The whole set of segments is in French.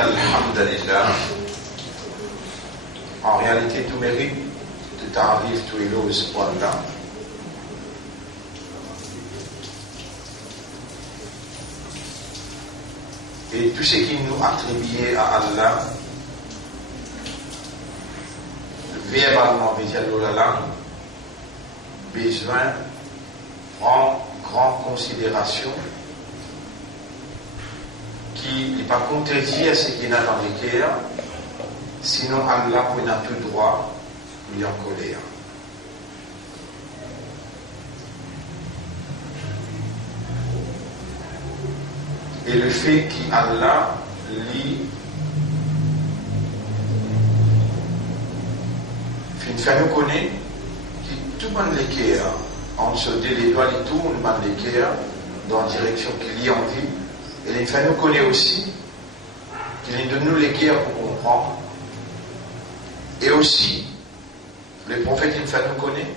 الحمد لله. En réalité, tout mérite de tarif, tout éloge pour Allah. Et tout ce qui nous attribue à Allah, verbalement, besoin prend grande considération qui n'est pas contredit à ce qu'il y a dans les cœurs, sinon Allah peut n'a tout droit lui en colère. Et le fait qu'Allah lit fait nous connaître que tout le monde les cœurs, en se les doigts et tout le monde les cœurs dans la direction qu'il y a envie. Et il fait nous connaître aussi qu'il de nous les cœurs pour comprendre. Et aussi, les prophètes il fait nous connaître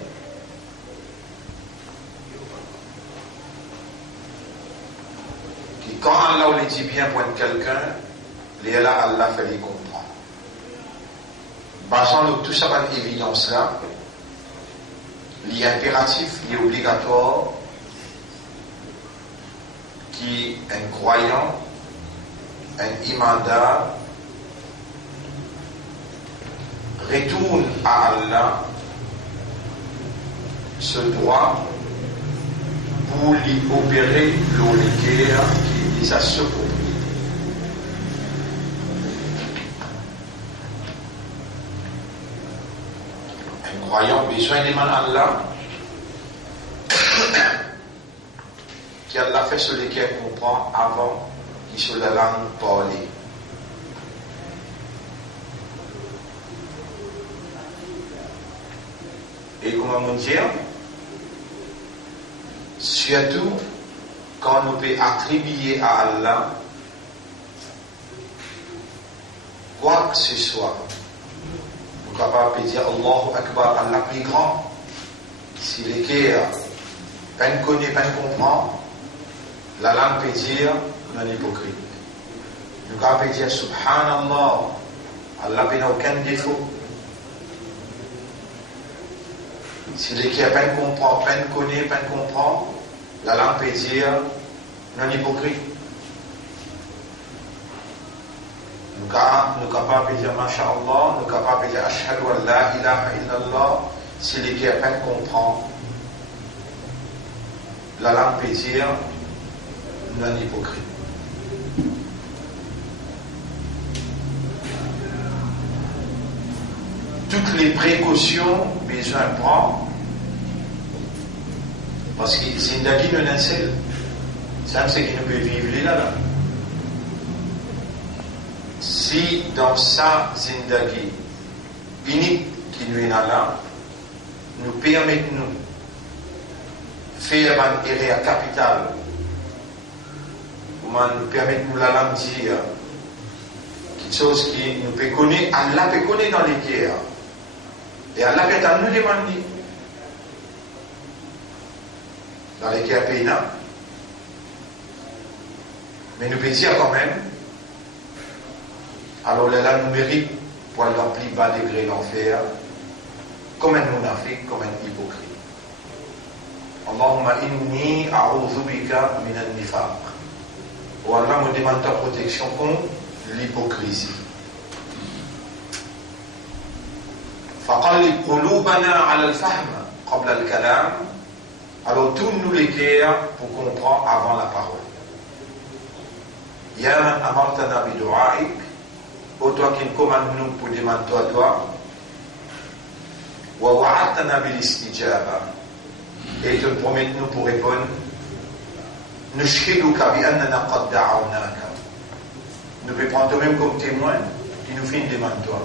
que quand Allah les dit bien pour quelqu'un, les Allah fait les comprendre. Basant de tout ça par évidence là, il y a impératif, il est obligatoire, qui un croyant, un imanda, retourne à Allah ce droit pour lui opérer l'oléguer qui les a secourus. Un croyant besoin de Allah qui Allah fait ce qu'il comprend avant qu'il soit la langue parlée. Et comment on dit, surtout quand nous pouvons attribuer à Allah quoi que ce soit, nous sommes capables de dire Allahu Akbar, Allah plus grand. Si les cœurs peine connaît, peine comprend, la langue peut dire non hypocrite. Nous sommes capables de dire Subhanallah, Allah n'a aucun défaut. Si les qui à peine comprend, peine connaît, peine comprend, la langue peut dire non hypocrite. Nous sommes capables de dire Masha'Allah, nous sommes capables de dire Ashhadu an la ilaha illallah. Si les qui à peine comprend, la langue peut dire non hypocrite. Toutes les précautions besoin de prendre, parce que Zindagi non est seul. C'est ce qui nous peut vivre là. Si dans sa Zindagi unique qui nous est là, nous permettons de faire une erreur capitale, nous permettons la langue dire quelque chose qui nous peut connaître, Allah peut connaître dans les guerres. Et Allah peut nous demander dans les guerres paysannes, mais nous pouvons dire quand même, alors là nous mérite pour aller dans le plus bas degré d'enfer, comme un munafiq, comme un hypocrite. Allahumma inni a'udhu bika min al-nifaq. Ou Allah me demande ta protection contre l'hypocrisie. فقلب قلوبنا على الفهم قبل الكلام. Alors tourne-nous les cœurs pour comprendre avant la parole. Ya man amartana bi du'aik, ô toi qui nous commande nous pour demander toi toi. Wa wa'adtana bil istijaba, et te promets nous pour répondre. Nushhiduka bi annana qad da'awnaka. Nous pouvons prendre toi-même comme témoin qui nous fait une demande toi.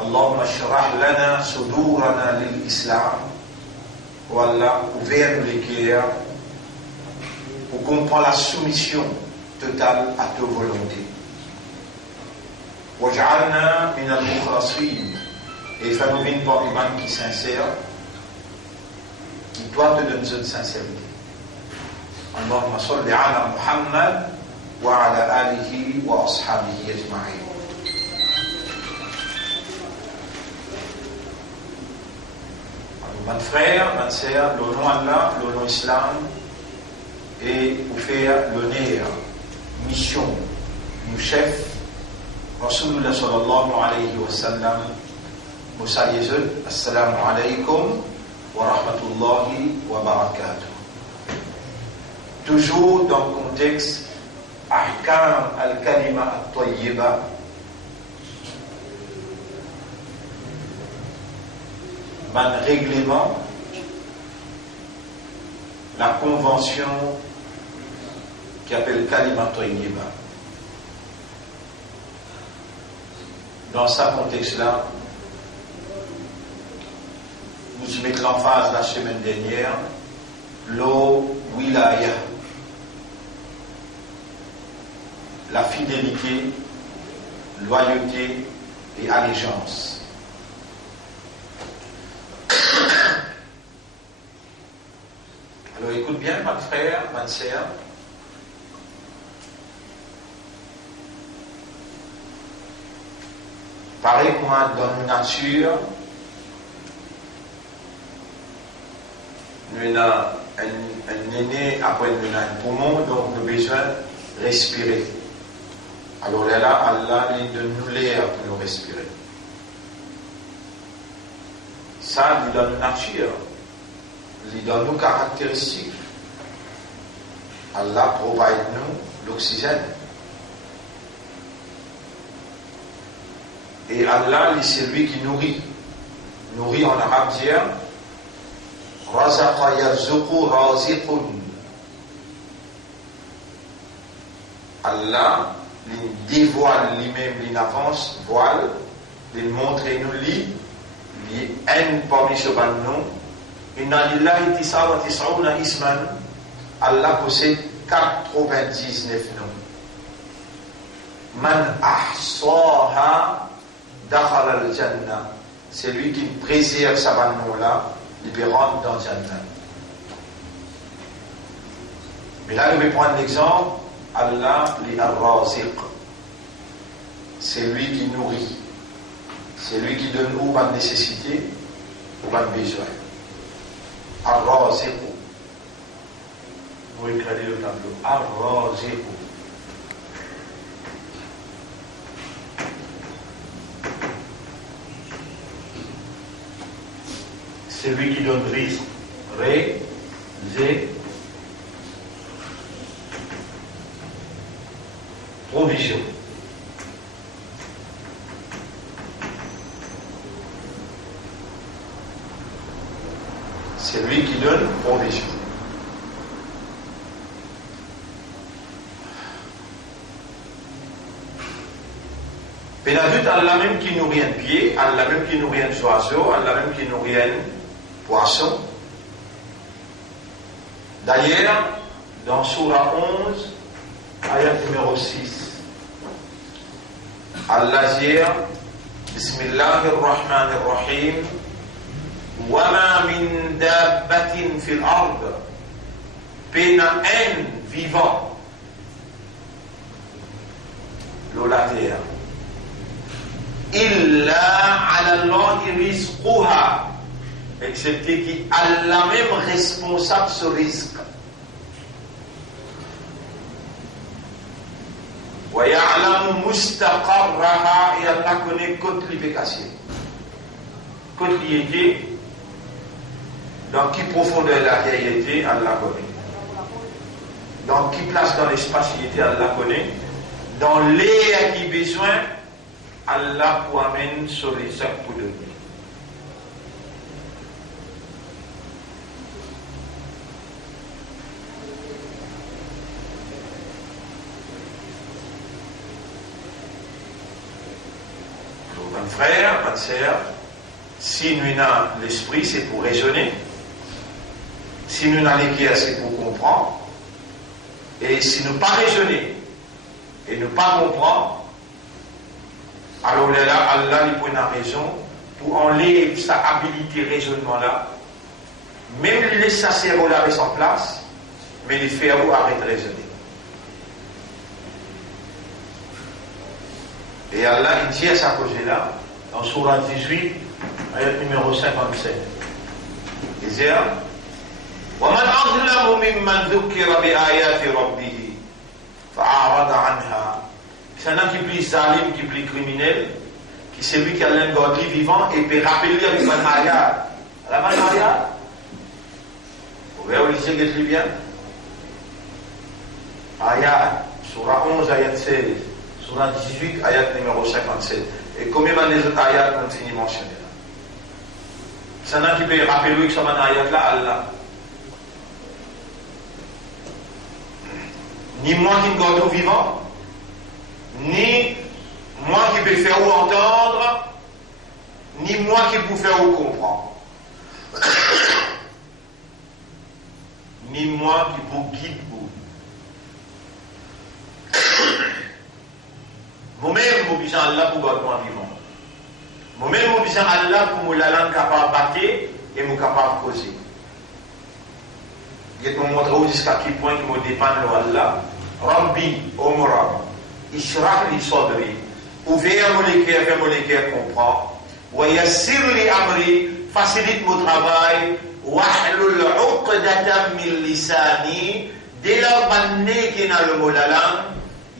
Allahumma shrah lana sudurana lil islam. Oh Allah, ouvre les cœurs pour comprendre la soumission totale à ta volonté. Waj'alna min al-mukhlasin, et fais-nous une par iman qui sincère, qui doit te donner cette sincérité. Allahumma salli ala Muhammad وعلى آله وأصحابه أجمعين. Mes frères, mes sœurs, le nom Allah, le nom Islam, et pour faire l'honneur, mission, du chef, Rasulullah sallallahu alayhi wa sallam, nous saluons, assalamu alaykum wa rahmatullahi wa barakatuh. Toujours dans le contexte Ahkam al-Kalima al-Tayyiba, man règlement, la convention qui appelle Kalima Tayyiba. Dans ce contexte-là, nous mettons l'emphase la semaine dernière, l'eau wilaya, la fidélité, loyauté et allégeance. Alors écoute bien, mon frère, ma sœur. Pareil comme dans la nature, nous avons un aîné, après nous avons un poumon, donc nous avons besoin de respirer. Alors là, Allah lui donne nous l'air pour nous respirer. Ça, lui donne une nature, lui donne nos caractéristiques. Allah provide nous l'oxygène. Et Allah, c'est lui qui nourrit. Nourrit en arabe dire Razaqa yarzuqu raziqun. Allah, il dévoile lui-même, il avance, voile, il montre et nous lit, il aime parmi ce nom. Inna lillahi tisa wa tis'una isman. Allah possède 99 noms. Man ahsaha dakhal al-jannah. C'est lui qui préserve sa nom-là, il peut rentrer dans le Jannah. Mais là, je vais prendre l'exemple. Allah li ar-raziq. C'est lui qui nourrit. C'est lui qui donne ou pas de nécessité ou pas de besoin. Ar-raziq. Vous écrivez le tableau. Ar-raziq. C'est lui qui donne risque. Provision. C'est lui qui donne provision. Pénadut, Allah même qui nourrit un pied, Allah même qui nourrit un oiseau, Allah même qui nourrit un poisson. D'ailleurs, dans Surah 11, ayat numéro 6, Allah dit Bismillahirrahmanirrahim Wama min dabbatin fil ard, pena un vivant la terre illa ala Allahi rizquha, excepté qui Allah même responsable ce risque. Wa ya'lamu mustaqarraha, et Allah connaît côte l'efficacité. Côte liété, dans qui profondeur la réalité, Allah connaît. Dans qui place dans l'espace liété, Allah connaît. Dans l'air qui besoin, Allah pour amène sur les sacs pour donner. Mon frère, ma sœur, si nous avons l'esprit, c'est pour raisonner. Si nous avons l'équerre, c'est pour comprendre. Et si nous ne pas raisonner et ne pas comprendre, alors là, Allah lui prend la raison pour enlever sa habilité raisonnement là, même lui laisse sa cerveau là en place, mais lui fait arrêter de raisonner. Et Allah, il dit à sa cause là, dans Surah 18, ayat numéro 57. Il dit, وَمَنْ أَظْلَمُ مِمَّنْ ذُكِّرَ بِآيَاتِ رَبِّهِ فَأَعْرَضَ عَنْهَا. C'est un qui plus zalim, qui plus criminel, qui c'est lui qui a l'engordi vivant et peut rappeler avec un ayat. La bonne ayat, vous voyez où il dit que bien? Ayat, Surah 11, ayat 16, Surah 18, ayat numéro 57. Et combien les autres ayats continuent mentionner là? C'est un qui peut rappeler que ça m'a ayat là, Allah. Ni moi qui me garde vivant, ni moi qui peux faire ou entendre, ni moi qui peux faire ou comprendre. Ni moi qui peux guider vous. Moi-même, je suis Allah pour garder moi vivant. Moi-même, je suis Allah pour me la langue capable de battre et me capable de causer. Je vais te montrer jusqu'à quel point il me dépend de Allah. Rabbi, Omra, Ishrah li Sadri, ouvert mon cœur, fais mon cœur comprendre. Wa yassir li amri, facilite mon travail. Wahlul uqdatan min lisani, dès lors banné qui n'a le mot la langue,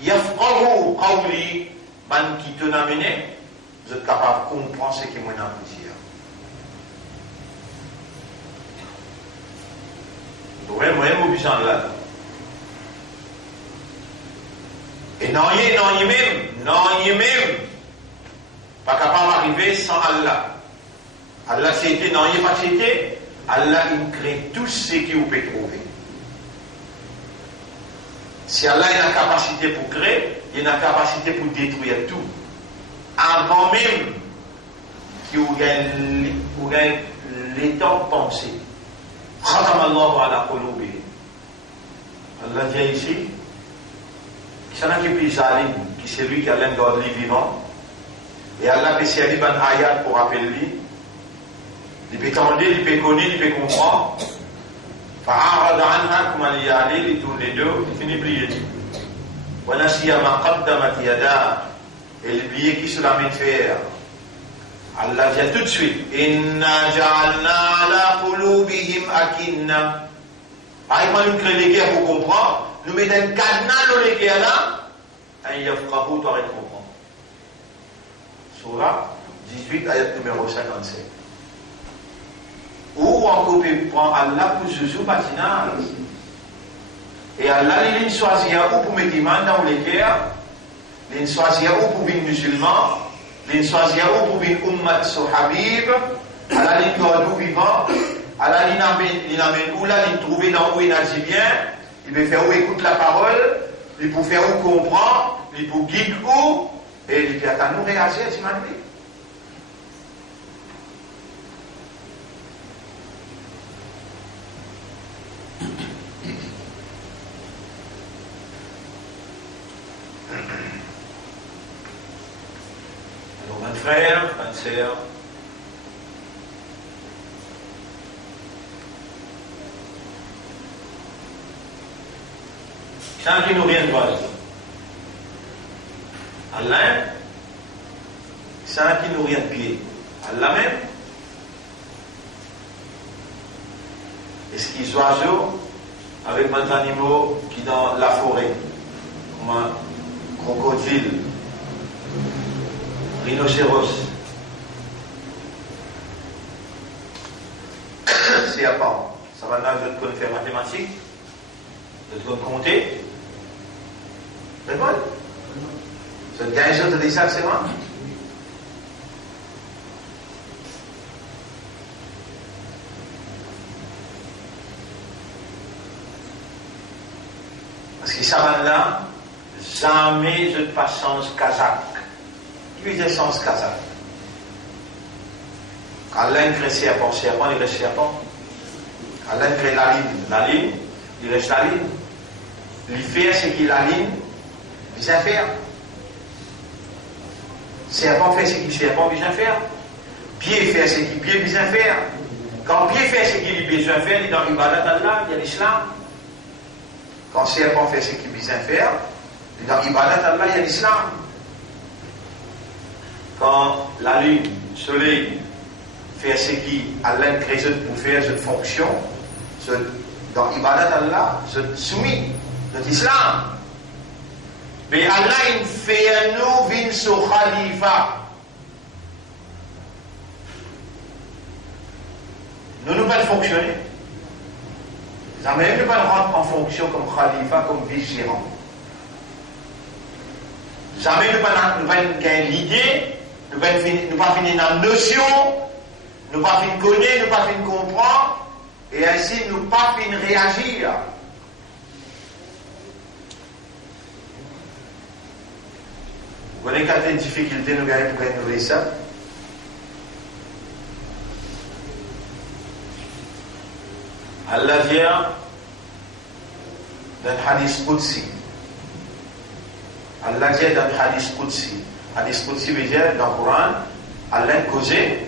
yafqahu qawli, ban qui te n'a mené, vous êtes capable de comprendre ce qui m'en a dit. Donc, moi-même, au besoin de là. Et non, il même, pas capable d'arriver sans Allah. Allah, c'était, non, il pas c'était, Allah, il crée tout ce que vous pouvez trouver. Si Allah a la capacité pour créer, il a la capacité pour détruire tout. Avant même qu'il y ait l'état de penser. Khatamallahu ala qulubi. Allah dit ici, c'est un qui est plus zalim, qui c'est lui qui a l'engordi vivant. Et Allah peut servir un ayat pour rappeler lui. Il peut tendre, il peut connaître, il peut comprendre. فَعَرَضَ عَنْهَا كُمَا لِيَعْلِي il tourne les deux, il finit plié. وَنَسِيَ مَا قَدَّمَتْ يَدَاهُ et l'oublier qui se la met de faire. Allah dit tout de suite Inna ja'alna ala qulubihim akinna. Pareil, nous créons les guerres pour comprendre, nous mettons un cadenas dans les guerres là, et yafqahu tu arrêtes de comprendre. Surah 18, ayat numéro 57. Ou encore peut prendre Allah pour ce jour patinage. Et Allah, il choisit ou pour mettre iman dans les guerres, il choisit ou pour une musulman, il choisit ou pour une ummat sur Habib, Allah, il doit nous vivant, Allah, il amène où là, il trouve dans où il a dit bien, il veut faire où écoute la parole, il peut faire où comprendre, il peut guider où, et il peut attendre nous réagir, c'est magnifique. Frère, ma sœur, sans qui nous rien de droit. Allah, sans qui nous rien de pied. Allah même. Est-ce qu'ils oiseaux avec des animaux qui dans la forêt, comme un crocodile, rhinocéros, serpent. Ça va là, je peux faire mathématiques, je peux compter. C'est bon? C'est une gagne de ça, c'est moi? Parce que ça va là, jamais je ne passe sens kazakh. Qui veut dire sens kazakh? Allah crée serpent, il reste serpent. Allah crée la ligne, il reste la ligne. L'hiver, c'est qu'il la ligne, il vient faire. Serpent fait ce qu'il serpent vient faire. Pied fait ce qu'il pied vient faire. Quand pied fait ce qu'il besoin faire, il est dans l'ibadat d'Allah, il y a l'islam. Quand serpent fait ce qu'il vient faire, il est dans l'ibadat d'Allah, il y a l'islam. quand la lune, le soleil, fait ce qui Allah crée pour faire cette fonction, dans l'ibadat Allah, c'est soumis, c'est l'islam. Mais Allah, il fait nous venir sur Khalifa. Nous ne pouvons pas fonctionner. Jamais nous ne pouvons pas rentrer en fonction comme Khalifa, comme vice-gérant. Jamais nous ne pouvons pas gagner l'idée, nous ne pouvons pas finir dans la notion, nous ne pouvons pas finir connaître, nous ne pouvons pas finir comprendre, et ainsi nous ne pouvons pas finir réagir. Vous voyez quelle difficulté nous gagnons pour nous ça? Allah dit dans le hadith Qudsi. Allah dit dans le hadith Qudsi. Hadith Qudsi veut dire dans le Coran, Allah causé,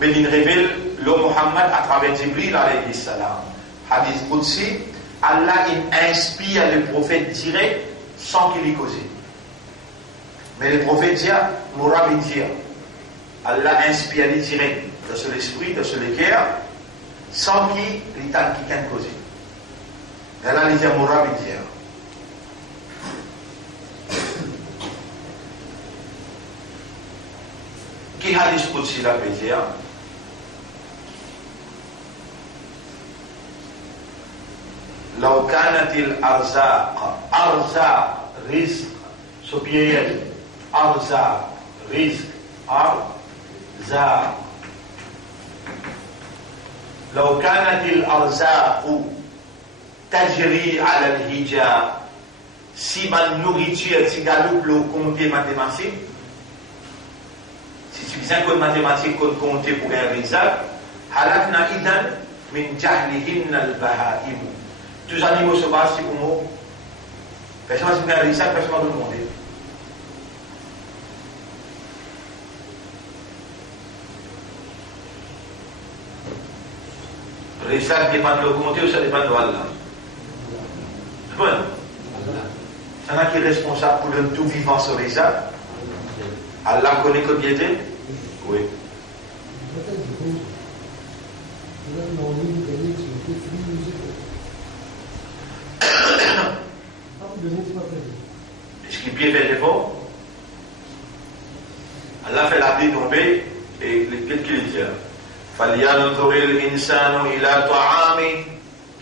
mais il révèle le Muhammad à travers Jibril alayhi salam. Hadith Qudsi, Allah il inspire le prophète direct sans qu'il y cause. Mais le prophète dit, Mourab dit, Allah inspire les direct de son esprit, de son cœur, sans qu'il y ait quelqu'un causé. Et là, il dit Mourab dit. Qui hadith Qudsi la peut dire? لو كانت الأرزاق رزق سبيل أرزاق رزق أرزاق لو كانت الأرزاق تجري على الهجاء si ma nourriture si galoupe le compter mathématique si tu viens que mathématique qu'on compter pour un résultat halakna idan min jahlihinna al-bahaim. Tous les animaux sauvages, c'est pour moi. Personne ne se fait ça, personne ne va demander. Le résultat dépend de l'augmenter ou ça dépend de Allah. C'est bon? C'est un qui est responsable pour le tout vivant sur les arbres. Allah connaît combien il était? Oui. Est-ce qu'il peut faire l'effort? Allah fait la pluie tomber et qu'est-ce qu'il dit? فَلْيَنْظُرِ الْإِنسَانُ إِلَى طَعَامِهِ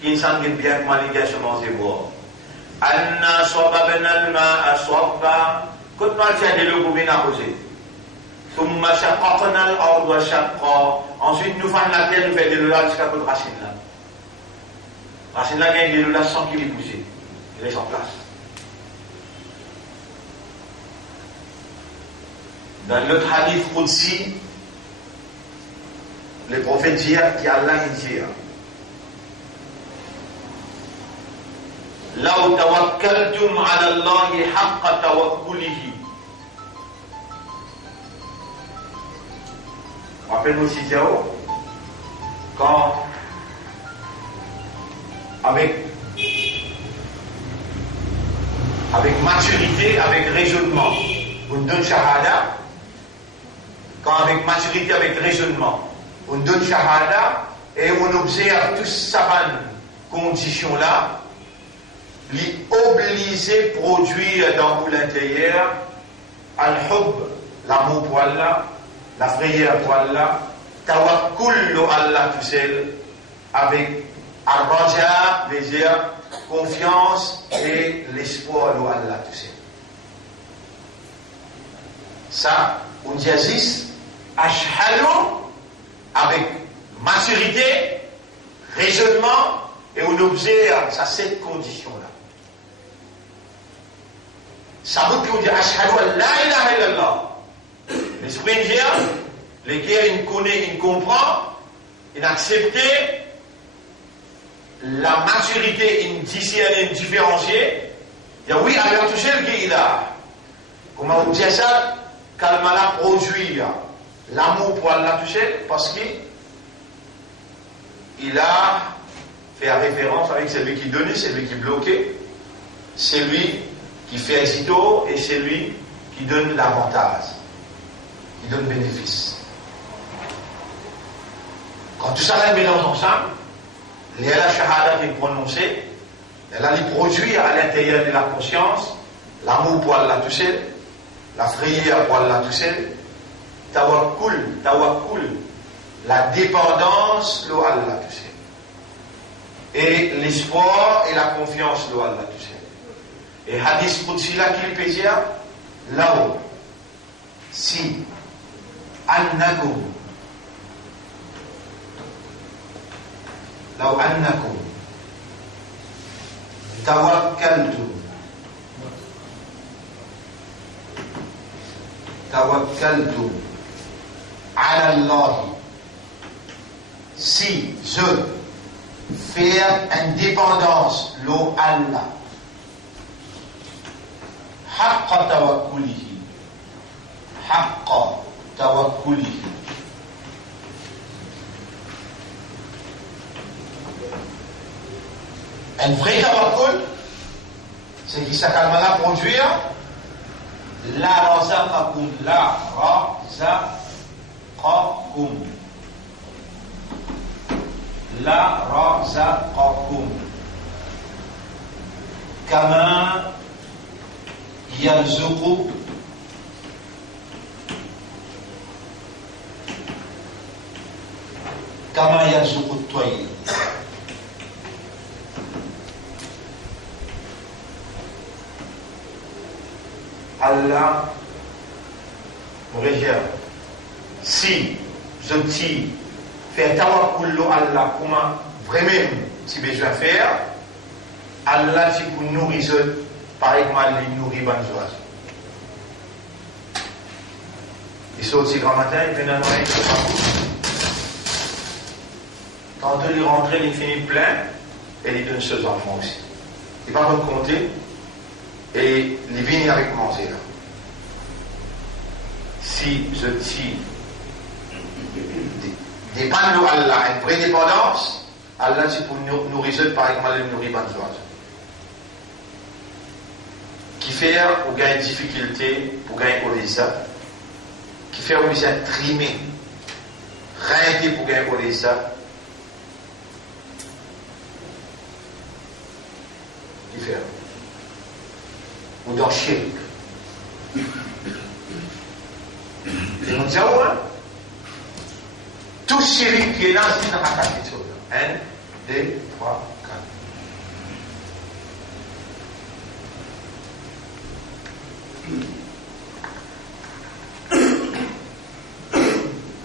qu'insan qui bien comment il y a semence et boire. أَنَّا صَبَبْنَا الْمَاءَ صَبًّا quand on fait de l'eau pour bien arroser. ثُمَّ شَقَقْنَا الْأَرْضَ شَقًّا ensuite nous faisons la terre, nous faisons de l'eau là jusqu'à côté de racine là. Racine là gagne de l'eau là sans qu'il y bouge. Il reste en place. Dans l'autre hadith Qudsi, le prophète dit qu'Allah dit لو توكلتم على الله حق توكله. Rappelle-moi si Diao, quand avec maturité, avec raisonnement, on donne shahada, quand avec maturité, avec raisonnement, on donne shahada et on observe toutes ces conditions-là, l'obliger à produire dans l'intérieur al-hub, l'amour pour Allah, la frayeur pour Allah, tawakkul Allah tout seul, avec al-raja, plaisir, confiance et l'espoir de Allah tout seul. Ça, on dit ashhadu avec maturité, raisonnement, et on observe ça, cette condition-là. Ça veut dire qu'on dit ashhadu an la ilaha illallah. L'esprit indien, lesquels il connaît, il comprend, il accepte la maturité, il discerne, il différencie. Il dit oui, alors tout seul qu'il a. Comment on dit ça? Kalmala produit l'amour pour Allah tout seul, parce qu'il a fait référence avec celui qui donnait, celui qui bloquait, celui qui fait exito et celui qui donne l'avantage. il donne bénéfice. Quand tout ça là mélange ensemble, les la shahada qui est prononcée, elle a les produits à l'intérieur de la conscience, l'amour pour Allah tout seul, la frayeur pour Allah tout seul, tawakkul, la dépendance, le Allah tout seul. Et l'espoir et la confiance, le Allah tout seul. Et hadith Qudsi là qui peut dire, là-haut, si, annakum, لو أنكم توكلتم على الله, si je fais indépendance l'eau Allah حق توكله un vrai tawakkul, c'est qui s'accalme à produire la razaqakum, kama yarzuqu at-tayr. Allah me réserve. Si je tire, faire tawakkul Allah, comment vraiment si besoin faire, Allah si pour nourrir, pareil comme il nourrit les oiseaux. Il sort aussi grand matin, il fait un noyer, quand il rentre, il finit plein, et il donne ses enfants aussi. Il va donc compter. Et les vignes avec manger là. Si je tire dépendre de Allah, une vraie dépendance, Allah c'est pour nourrir par exemple le nourrir par oiseaux. Qui fait pour gagner une difficulté, pour gagner au ça, qui fait obligé de trimer, rien pour gagner au ça, qui fait ou dans shirk. Et nous disons, tout shirk qui est là, c'est dans la capitule. 1, 2, 3, 4.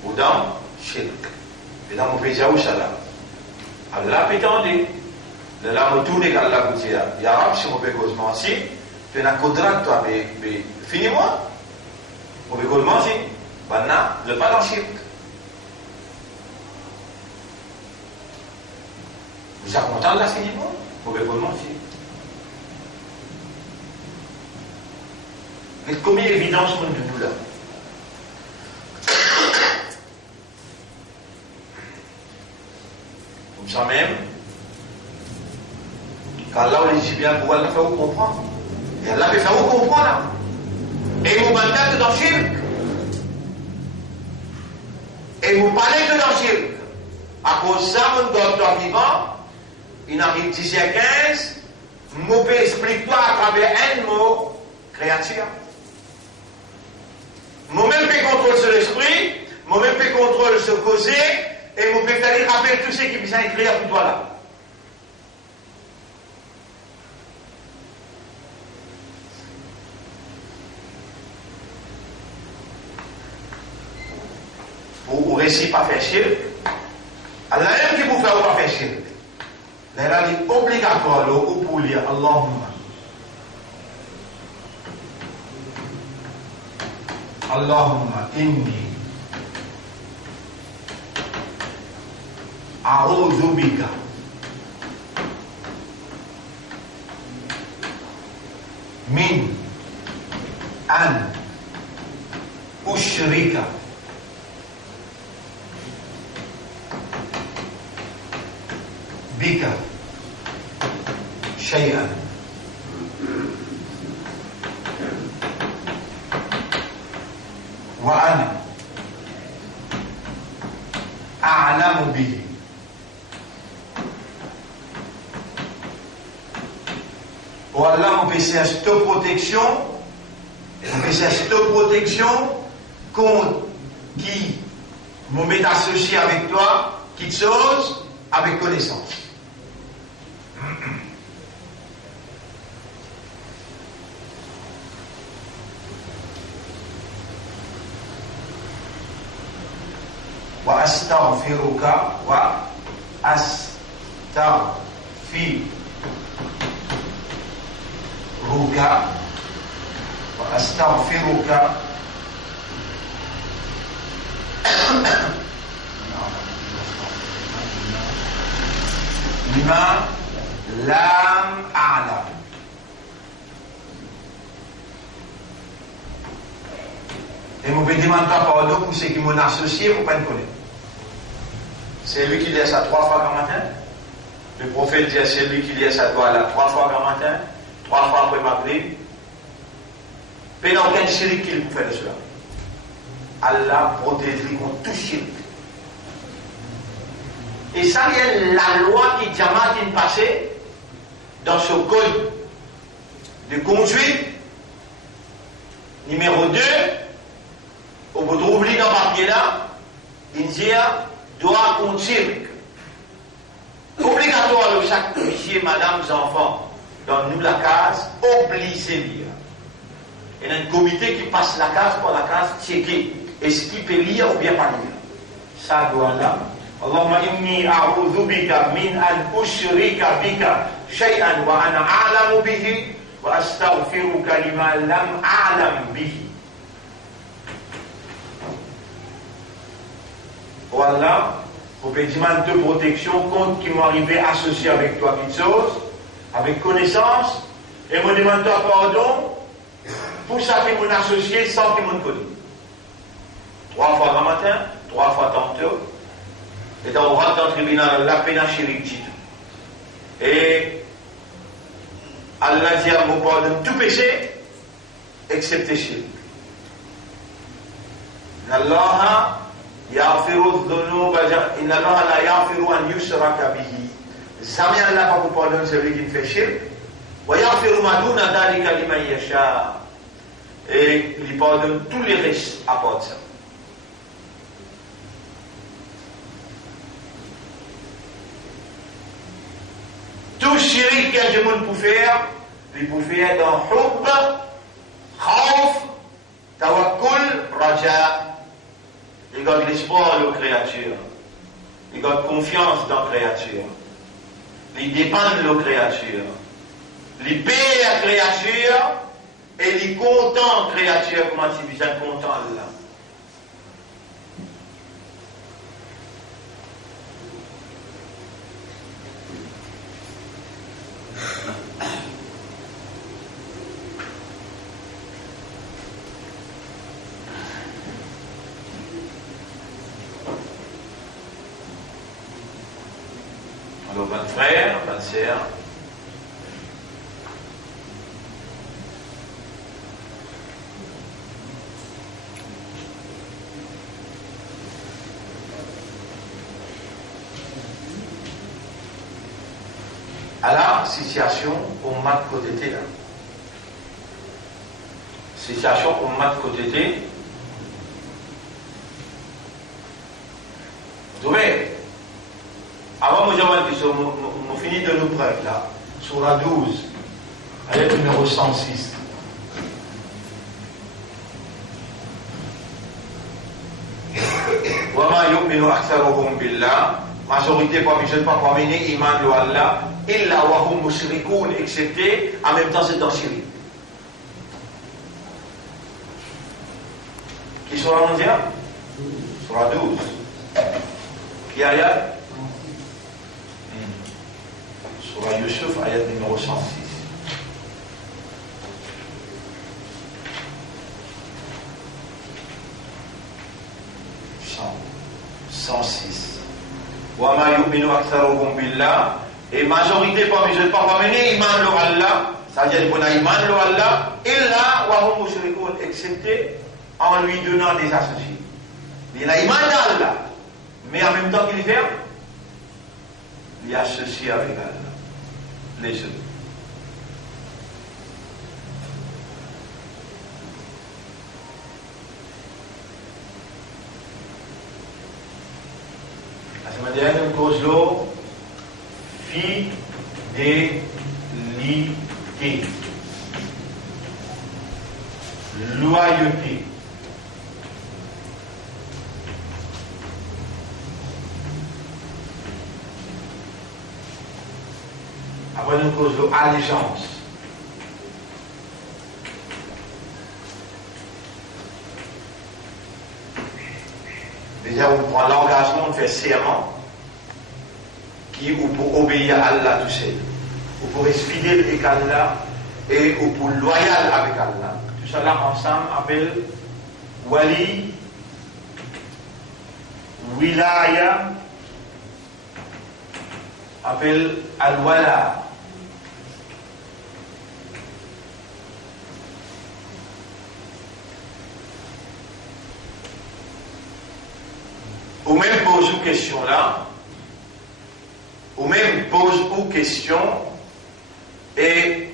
Ou dans shirk. Et dans mon pays, où ça là? Allah peut tendre. De là, on tourne avec Allah pour dire, ya Rab, si on peut cause mentir, tu as un kodrat, toi, mais finis-moi. On peut cause mentir. Maintenant, le pas dans le shirk. Vous êtes content de la finis-moi? On peut cause mentir. Mais combien d'évidence qu'on nous là? Comme ça même, car là, on dit bien pour Allah faire vous comprendre. Et Allah fait faire vous comprendre. Et vous mandate que dans le shirk. Et vous parlez que dans le shirk. À cause de ça, mon docteur vivant, il arrive 10h15, mon père explique-toi à travers un mot, créature. Moi-même peux contrôler sur l'esprit, moi-même peux contrôler sur causer, et mon père aller rappeler tout ce qui vient écrire pour toi là. Vous réussissez pas à faire shirk, Allah même qui vous fait pas faire shirk. Là, il est obligatoire ou pour lire Allahumma. Allahumma inni a'udhu bika min an ushrika bika shay'an وأنا a'lamu bihi. Pour Allah, on peut faire cette protection, contre qui me met associé avec toi, qui te chose avec connaissance. Wa astaghfiruka wa astaghfiruka wa astaghfiruka lima lam a'lam. Et mon petit demande pardon pour ceux qui m'ont associé pour pas me connaître. C'est lui qui dit ça 3 fois par matin. Le prophète dit c'est lui qui dit ça 3 fois par matin, 3 fois après m'appeler. Mais il n'y a aucun chirik qui vous fait de cela. Allah protège contre tout chirik. Et ça, il y a la loi qui est passée dans ce code de conduite numéro 2. Au bout de l'oubli dans le papier là, il dit doit continuer. Obligatoire de chaque monsieur, madame, enfants, dans nous la case, obligé de lire. Il y a un comité qui passe la case par la case, checker. Est-ce qu'il peut lire ou bien pas lire? Ça doit là. Allahumma inni a'udhu bika min an ushrika bika shay'an wa ana a'lamu bihi wa astaghfiruka lima lam a'lam bihi. Voilà, pour pédiment de protection contre qui m'ont arrivé associé avec toi, quelque chose, avec connaissance, et me demande pardon pour ça qu'ils m'ont associé sans qu'ils m'ont connu. 3 fois le matin, 3 fois tantôt, et dans le rentre dans le tribunal, la peine à chirik. Et Allah dit à mon pardon tout péché, excepté chirik. Allah يغفر الذنوب إن الله لا يغفر أن يشرك به. Jamais Allah pas vous pardonne celui qui fait shirk. ويغفر ما دون ذلك لمن يشاء. Et il pardonne tous les restes à part ça. Tout shirk que je peux faire, il peut faire dans hub, khawf, tawakkul, raja. Il garde l'espoir de la créature. Il garde confiance dans la créature. Il dépend de la créature. Il paie la créature et il content la créature comment il est content là. Alors, bonne frère, bonne sœur. À la situation au mat côté là. Situation au mat côté. Vous trouvez? Avant, on finit de nous preuve là, sur la 12, ayat numéro 106. Wama yu'minu aktharuhum billah, majorité pas besoin de pas promener iman de Allah, illa wa hum mushrikoun, excepté, en même temps c'est dans Syrie. Qui sera mondial? Sur la 12. Qui ayat? Surah Yusuf, ayat numéro 106. 106. Wa ma yu'minu aktharuhum billah. Et majorité parmi eux pas mener iman lo Allah, c'est-à-dire qu'on a iman lo Allah, illa wa hum mushrikoun, excepté en lui donnant des associés. Il a iman d'Allah, Mais en même temps qu'il fait, il y associe avec Allah, les autres. La semaine dernière, nous causons fidélité, loyauté. Après, nous causons allégeance. Déjà, on prend l'engagement de faire serment qui ou pour obéir à Allah tout seul, ou pour être fidèle avec Allah et ou pour loyal avec Allah. Tout cela ensemble appelle wali, wilaya, appelle al-wala. Ou même pose une question là, ou même pose une question et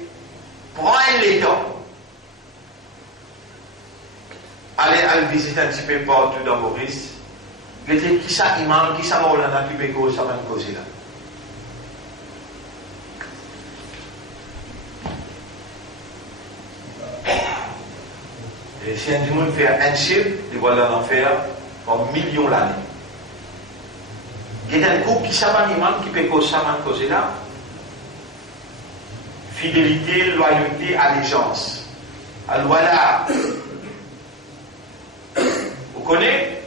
prends les temps. Allez visiter un petit peu partout dans Maurice. Regardez qui ça imam, qui ça maulana qui peut causer, ça va nous causer là. Et si un du monde fait un chiffre, il va l'en faire par millions d'années. Il y a un groupe qui s'appelle imam qui peut causer là. Fidélité, loyauté, allégeance. Alors voilà. Vous connaissez?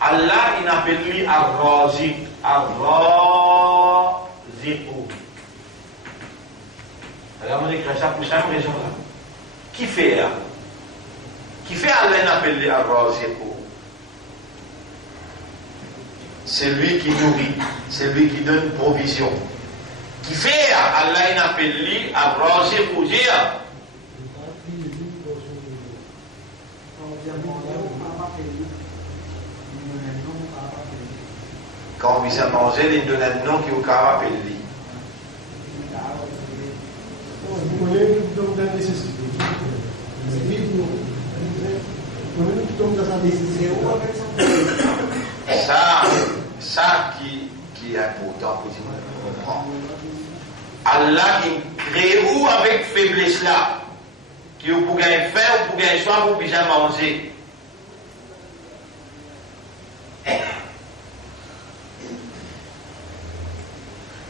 Allah, il appelle lui Ar-Raziq. Ar-Raziqou. Alors on écrit ça pour ça, une raison là. Qui fait là? Qui fait Allah, il appelle lui Ar-Raziqou? C'est lui qui nourrit, c'est lui qui donne provision. Qui fait Allah, il appelle lui Ar-Raziqou. Quand on vient à manger, il donne un nom qui vous appelle lui. Ça qui est important pour comprendre. Allah qui crée où avec faiblesse là, qui vous pouvez faire, vous pouvez soir, vous pouvez manger.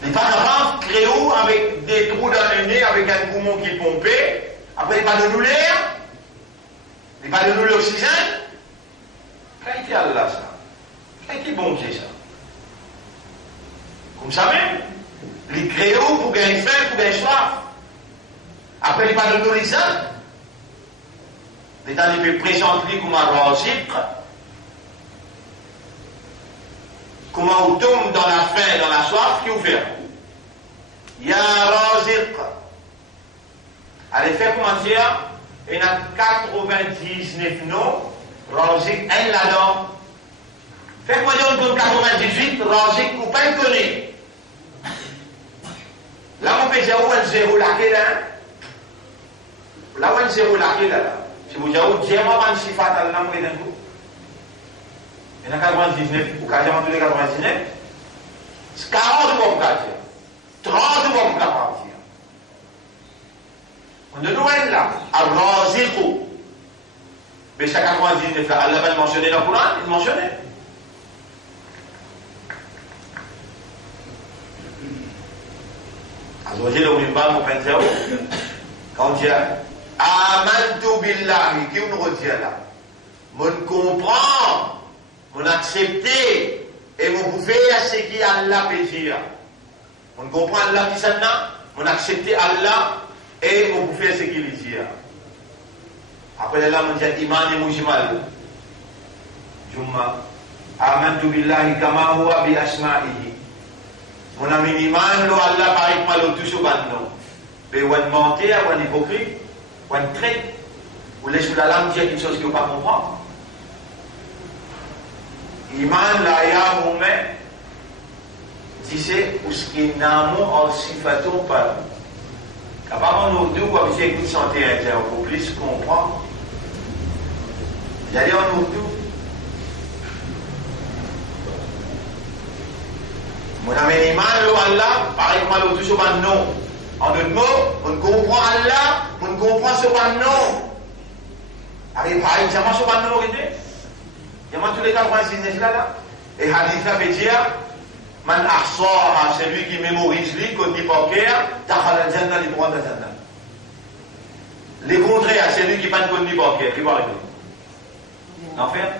Les parents créent où avec des trous dans le nez, avec un poumon qui pompait, après il pas de nous l'air, il pas de nous l'oxygène. Qu'est-ce qu'il y a là ça? Qu'est-ce qui est bon c'est ça? Comme ça même, les créaux pour gagner faim, pour gagner soif. Après, il pas de nourrissant. L'État peut présenter comme un raziq. Comment on tombe dans la faim, dans la soif, qui ouvert. Il y a un raziq. Allez, faire comment dire? Il y a 99 noms. Raziq, un là-dedans. Faites moi dire comme 98, Raziq, vous pas le connaître. Là, on peut dire où est le zéro laquelle là. Là où est le zéro laquelle là. Si vous dites où diamant man sifat al nam que d'un coup. Il y en a 99, ou quasiment tous les 99. 40 vous pouvez dire. 30 vous pouvez dire. On de nouvelle là, Ar-Raziqou. Mais chaque 99 là, Allah va le mentionner dans le Coran, il le mentionnait. Alors, j'ai le minbar, mon père, quand on dit Amantu billahi, qui on retient là? On comprend, on accepte, et on pouvait à ce qui Allah peut dire. On comprend Allah qui s'en a, on accepte Allah, et on pouvait à ce qu'il dit. Après là, on dit Iman et Mujmal. Jumma. Amantu billahi kama huwa bi asma'ihi. Mon ami iman, lo Allah paraît mal au tout sur banno. Mais on mentait, on hypocrite, on traite, on laisse la langue dire quelque chose qu'il ne faut pas comprendre. iman la ya mume disait uskinamu or sifatum par. Apparemment, nous deux, quoi, j'ai écouté chanter indien, pour plus comprendre. J'allais en Oudou. Mon ami iman le Allah, pareil comme l'autre sur un nom. En d'autres mots, on comprend Allah, on comprend sur un nom. Allez, pareil, j'ai pas sur un nom, regardez. Il y a tous les cas, c'est là. Et hadith là veut dire, man ahsaha, c'est lui qui mémorise lui, quand il bancaire, dakhala al-jannah, il pourra al-jannah. Les contraires, c'est lui qui pas de compte bancaire, il va arriver. L'enfer.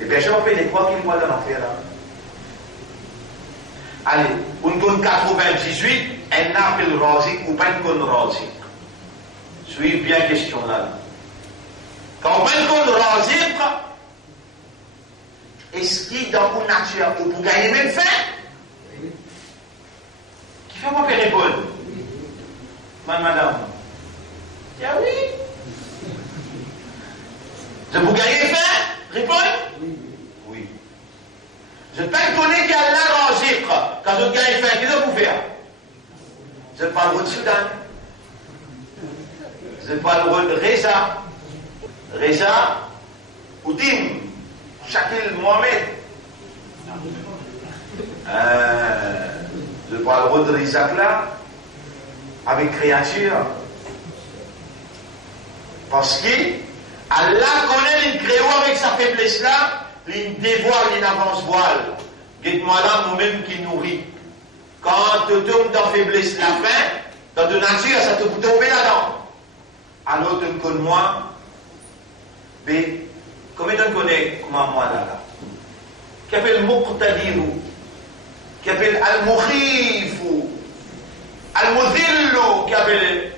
Et bien, j'en fais les trois qui voient dans l'enfer là. Allez, on donne 98, elle n'a fait le razik ou pas une razik. Suivez bien la question là. Quand on parle de razik, est-ce qu'il dans une nature où vous gagnez même faim? Qui fait moi faire répondre? Madame. Ah oui. Je vous gagnez faim? Répondre? Oui. Je peux donner qu'il y a là razik. Quand je gagne faim, qu'est-ce que vous faites? Je parle de Soudan. Je parle de Reza. Reza Oudim. Shakil Mohamed. Je parle de Isaac là, avec créature. Parce que Allah connaît les créaux avec sa faiblesse là, il dévoile, il avance voile. Dites-moi là, nous-mêmes qui nourrit. Quand tu tombes dans faiblesse la faim, dans ta nature, ça te peut tomber là-dedans. Alors tu me connais moi, mais comment tu me connais comment moi là? Qui appelle Muqtadiru, qui appelle Al-Mukhifu, Al-Mudhillu, qui appelle.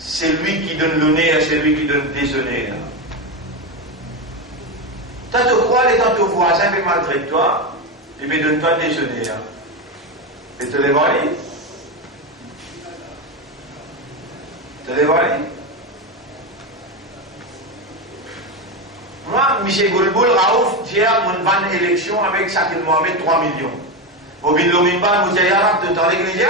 C'est lui qui donne l'honneur, c'est lui qui donne le déshonneur. Toi te crois, les temps te voisin, mais malgré toi, et bien donne-toi le déshonneur. Et te les voir. Te les voir. Moi, M. Goulboul, Raouf, hier, on va une élection avec Sakil Mohamed 3 millions. Au bin Lomimba, nous avons arabe de temps l'église.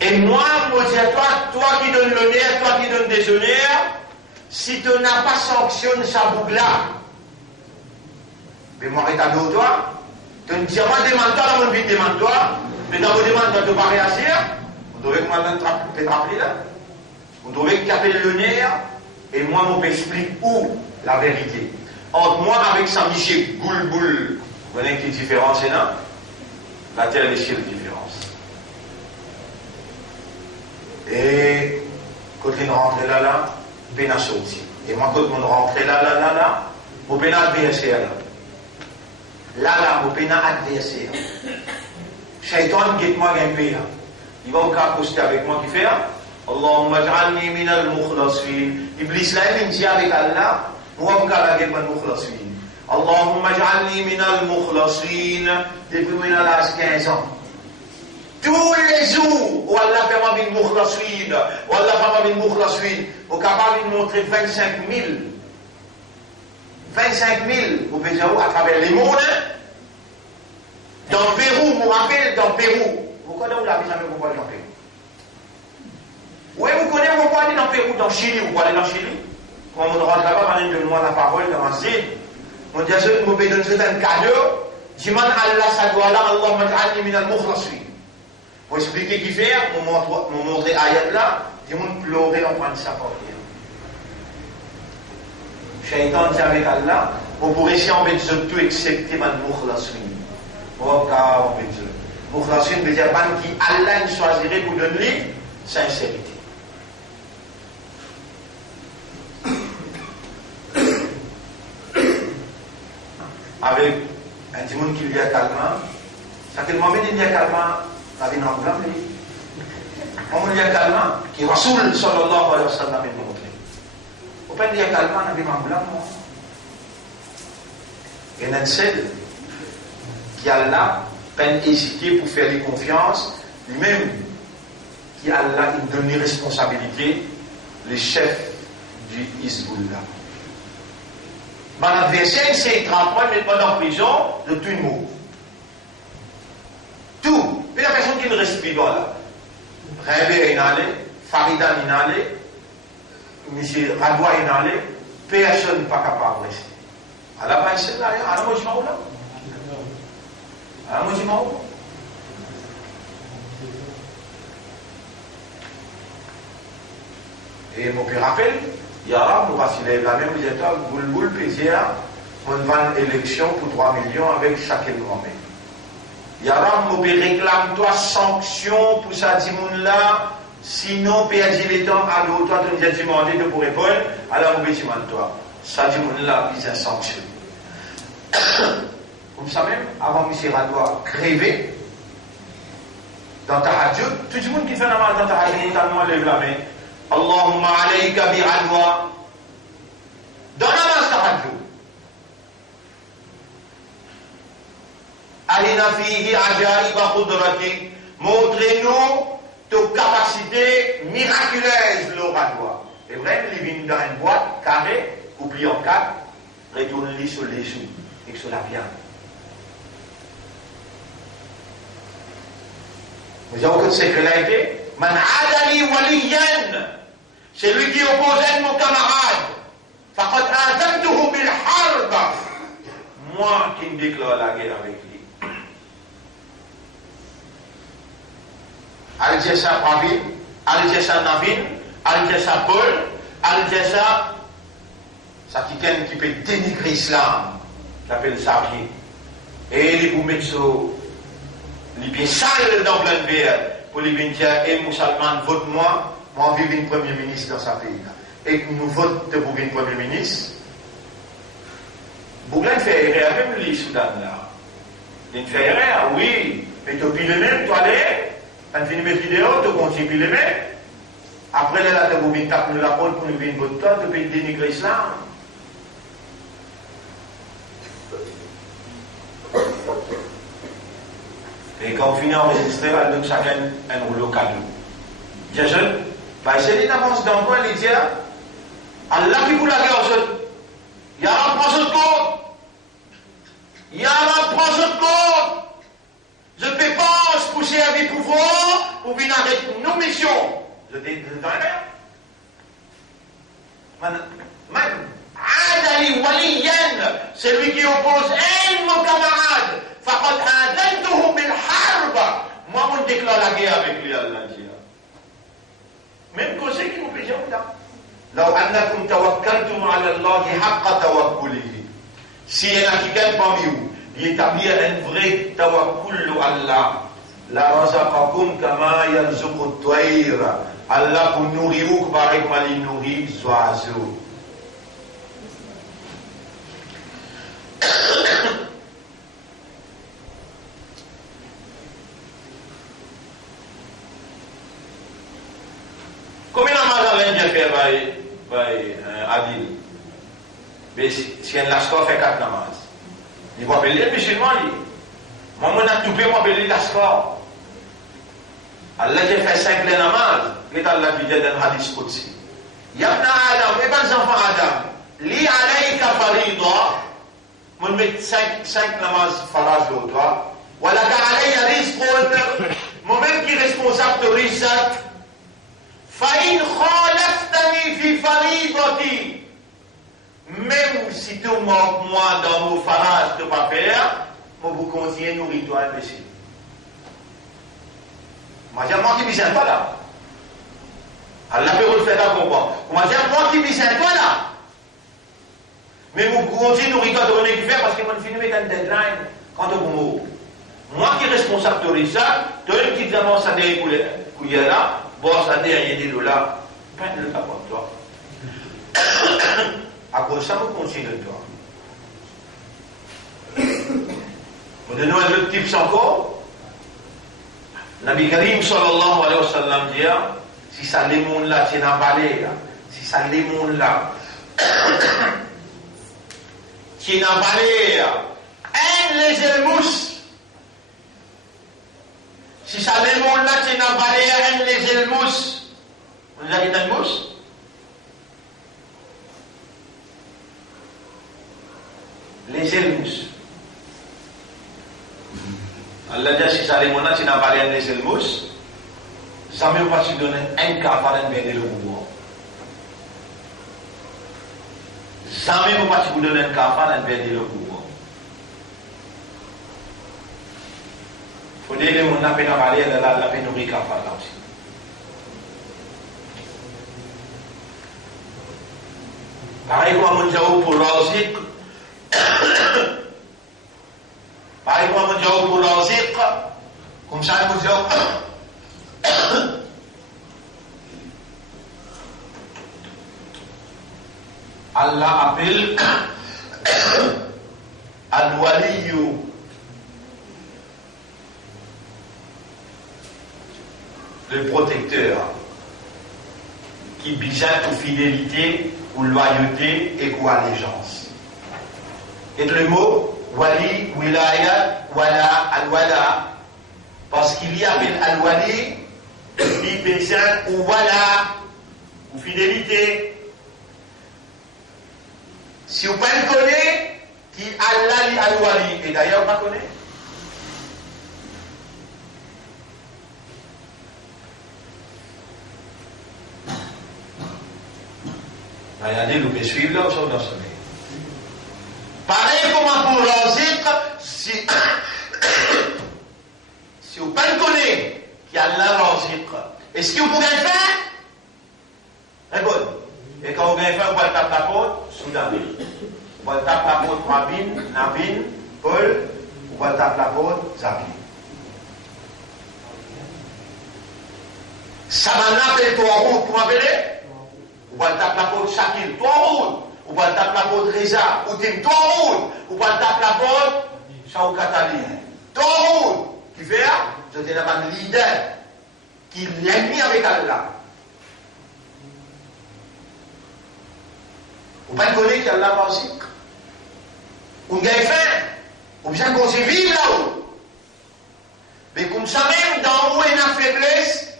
Et moi, je dis à toi, toi qui donnes l'honneur, toi qui donnes des honneurs, si tu n'as pas sanctionné sa boucle-là, mais moi, rétablis toi, tu ne dis pas demande-toi, dans mon vie, demande-toi, mais dans mon demande, tu ne dois pas réagir, on devrait que moi, je te rappeler là, on devrait que tu appelles l'honneur, et moi, je m'explique où la vérité. Entre moi, avec Saint-Michel Goulboul, vous voyez qu'il y a une différence, c'est là, la terre et les cieux, différence. Et quand on rentre là, on a sorti. Et moi, quand on rentre là, on a adversaire là, on a adversaire. Shaitan, guette-moi un peu là. Il va au cas poster avec moi qui fait Allahumma ja'alni min al-mukhlasin. Iblis là, il dit avec Allah, moi, je vais la guette-moi al-mukhlasin. Allahumma ja'alni min al-mukhlasin. Depuis moi, l'âge 15 ans. Tous les jours, où Allah fait ma vie moukhlasin, où Allah fait ma vie moukhlasin, au capable de montrer 25 000. 25 000, vous pouvez dire à travers les mondes. Dans le Pérou, vous vous rappelez, dans le Pérou. Vous connaissez où la vie jamais vous voyez dans le Pérou? Oui, vous connaissez où vous voyez dans le Pérou, dans le Chili, vous voyez dans le Chili. Quand on rentre là-bas, on donne-moi la parole dans ma zine. On dit à ceux qui m'ont donné un cadeau, dis-moi Allah, ça doit là, Allah m'a dit min al-mukhlasin. Pour expliquer qui fait, on montre ayat là, du monde pleurer en train de s'apporter. Shaitan dit avec Allah, on pourrait essayer en mettre tout excepté man mukhlasin. On va pas en mettre tout. Mukhlasin veut dire man qui Allah choisirait pour donner sincérité. Avec un petit monde qui lui a calmant, chaque moment il y a calmant. Nabi Muhammad on lui a calmant qui Rasoul sallallahu alayhi wa sallam est montré au peine il y a calmant Nabi Muhammad et il y a celle qui a là peine hésité pour faire les confiances lui-même si Allah il donne les responsabilités, les chefs du Hezbollah. Mon adversaire, c'est 33 mais pendant en prison de tout le monde. Tout. Et la personne qui ne respire pas là. Rébé est allé, Farida est allé, M. Radwa est allé, personne n'est pas capable de rester. À la base, c'est là, à la moitié là. À la moitié là. Et mon père rappelle, il y a nous passons la même état, Boulboul, Pézia, on va une élection pour 3 millions avec chaque grand-mère. Il y a mon père réclame toi sanction pour ça, dit là, sinon, père dit les temps, alors toi, tu nous as demandé de pour répondre, alors mon père dit toi, ça dit là, il y a sanction. Comme ça même, avant M. Radwa crever, dans ta radio, tout le monde qui fait la main dans ta radio, notamment lève la main. Allahumma alayka bi Radwa. Dans la main ta radio. Alina fihi ajaïba qudratik. Montrez-nous tes capacités miraculeuses, le Radwa. Et vrai, il vient dans une boîte carrée, coupée en quatre, retourne-les sur les sous et sur la viande. Vous avez aucune sécurité? Man adali waliyan, c'est lui qui oppose mon camarade. Faqad azamtuhu bil harb. Moi qui me déclare la guerre avec lui. Al-Jassa Pravin, Al-Jassa Navin, Al-Jassa Paul, Al-Jassa, ça qui peut dénigrer l'islam, l'appelle Sarki. Et les vous mettre sur les pieds sales dans plein de verre. Pour les dire, et Moussalman, vote-moi, moi, vive une premier ministre dans sa pays. Et que nous votons pour une premier ministre. Bouglan fait erreur, même les Soudan là. Il fait erreur, oui. Mais tu piles même, toi, quand tu finis mes vidéos, tu continues piler même. Après, là, tu as tapé la porte pour nous venir voter, tu peux dénigrer l'islam. Et quand on finit enregistrer, elle donne chacun un rouleau cadeau. Bien jeune, c'est une avance d'emploi, il dit, Allah qui vous la guerre, il y a un prend ce compte. Il y a un prend ce compte. Je dépense pour servir pouvoir, pour venir avec nos missions. Je dis, dans la Adali waliyan, c'est lui qui oppose un mon camarade. Faqad adantuhu bil harb. Moi, on déclare la guerre avec lui, Allah dit. Même conseil qui nous fait dire là. لو أنكم توكلتم على الله حق توكله. Si il y en a quelqu'un parmi vous, il établit un vrai tawakkul à Allah. La razaqakum kama yarzuqu at-tayr. Allah pour nourrir vous, pareil comme il nourrit les oiseaux. Combien de temps l'Indien fait Adil? Mais si un lascar fait 4 namaz, il va appeler les musulmans. Moi, on a tout fait, moi, appeler lascar. Allah j'ai fait 5 namaz. Et Allah dit dans le hadith Qudsi. Yabna Adam, et pas les enfants Adam. Li alayka farida. On met 5 namaz faraj de toi. Walaka alayya rizqun. Moi-même qui est responsable de rizq. فَإِنْ خَالَفْتَنِي فِي فَرِيضَتِي. Même si tu manques moi dans mon farage de pas faire, moi vous continuez nourrir toi imbécile. Moi j'ai moi qui misère toi là. Allah peut vous faire la comprendre. Moi j'ai moi qui misère toi là. Mais vous continuez nourrir toi de donner qui fait parce que moi je finis avec un deadline quand on vous moi qui est responsable de ça, tu as une petite avance à des couilles là. Bon, ça dit, il y a des dollars. Pas de cas pour toi. À cause ça, on continue de toi. On donne un autre tips encore. Nabi Karim sallallahu alayhi wa sallam dit, si ça les mondes là, c'est dans balai, si ça les mondes là, c'est dans balai, un les mousse. Si ça les mondes là, c'est dans Baléaren les Elmous. On a dit dans le mousse? Les Elmous. Allah dit si ça les mondes là, c'est dans Baléaren les Elmous. Ça ne veut pas se donner un cas par un bien de l'eau. Ça ne veut pas se donner un cas par un bien de l'eau. Il faut dire que mon appel à parler, la pénurie qu'a fait là aussi. Pareil comme mon diao pour Razik. Pareil comme mon diao pour Razik. Comme ça, mon diao. Allah appelle Al-Waliyu. Le protecteur qui besoin pour fidélité, pour loyauté et pour allégeance. Et le mot wali, wilaya, wala, al-wala, parce qu'il y a al-wali, il besoin ou wala, ou fidélité. Si vous ne connaissez qui Allah li al-wali, et d'ailleurs on ne connaît. Regardez, vous pouvez suivre là, vous dans ce sommeil. Pareil comme pour Razik, si vous ne connaissez qui a la Razik, est-ce que vous pouvez le faire? Répondez. Et quand vous pouvez le faire, vous pouvez taper la porte, soudain. Vous pouvez taper la porte, Rabin, Nabin, Paul, vous pouvez taper la porte, Zabin. Ça m'a appelé trois routes, vous m'appelez? Ou pas taper la porte Shakil, toi route. Ou pas taper la porte Reza, ou Tim, toi route. Ou pas taper la porte Shaou Katali, toi route. Qui fait, je dis là-bas un leader qui l'ennemi avec Allah. Ou pas connaître qu'il y a Allah aussi. Ou gagne faim. Ou bien qu'on se vive là-haut. Mais comme ça même, dans où est la faiblesse,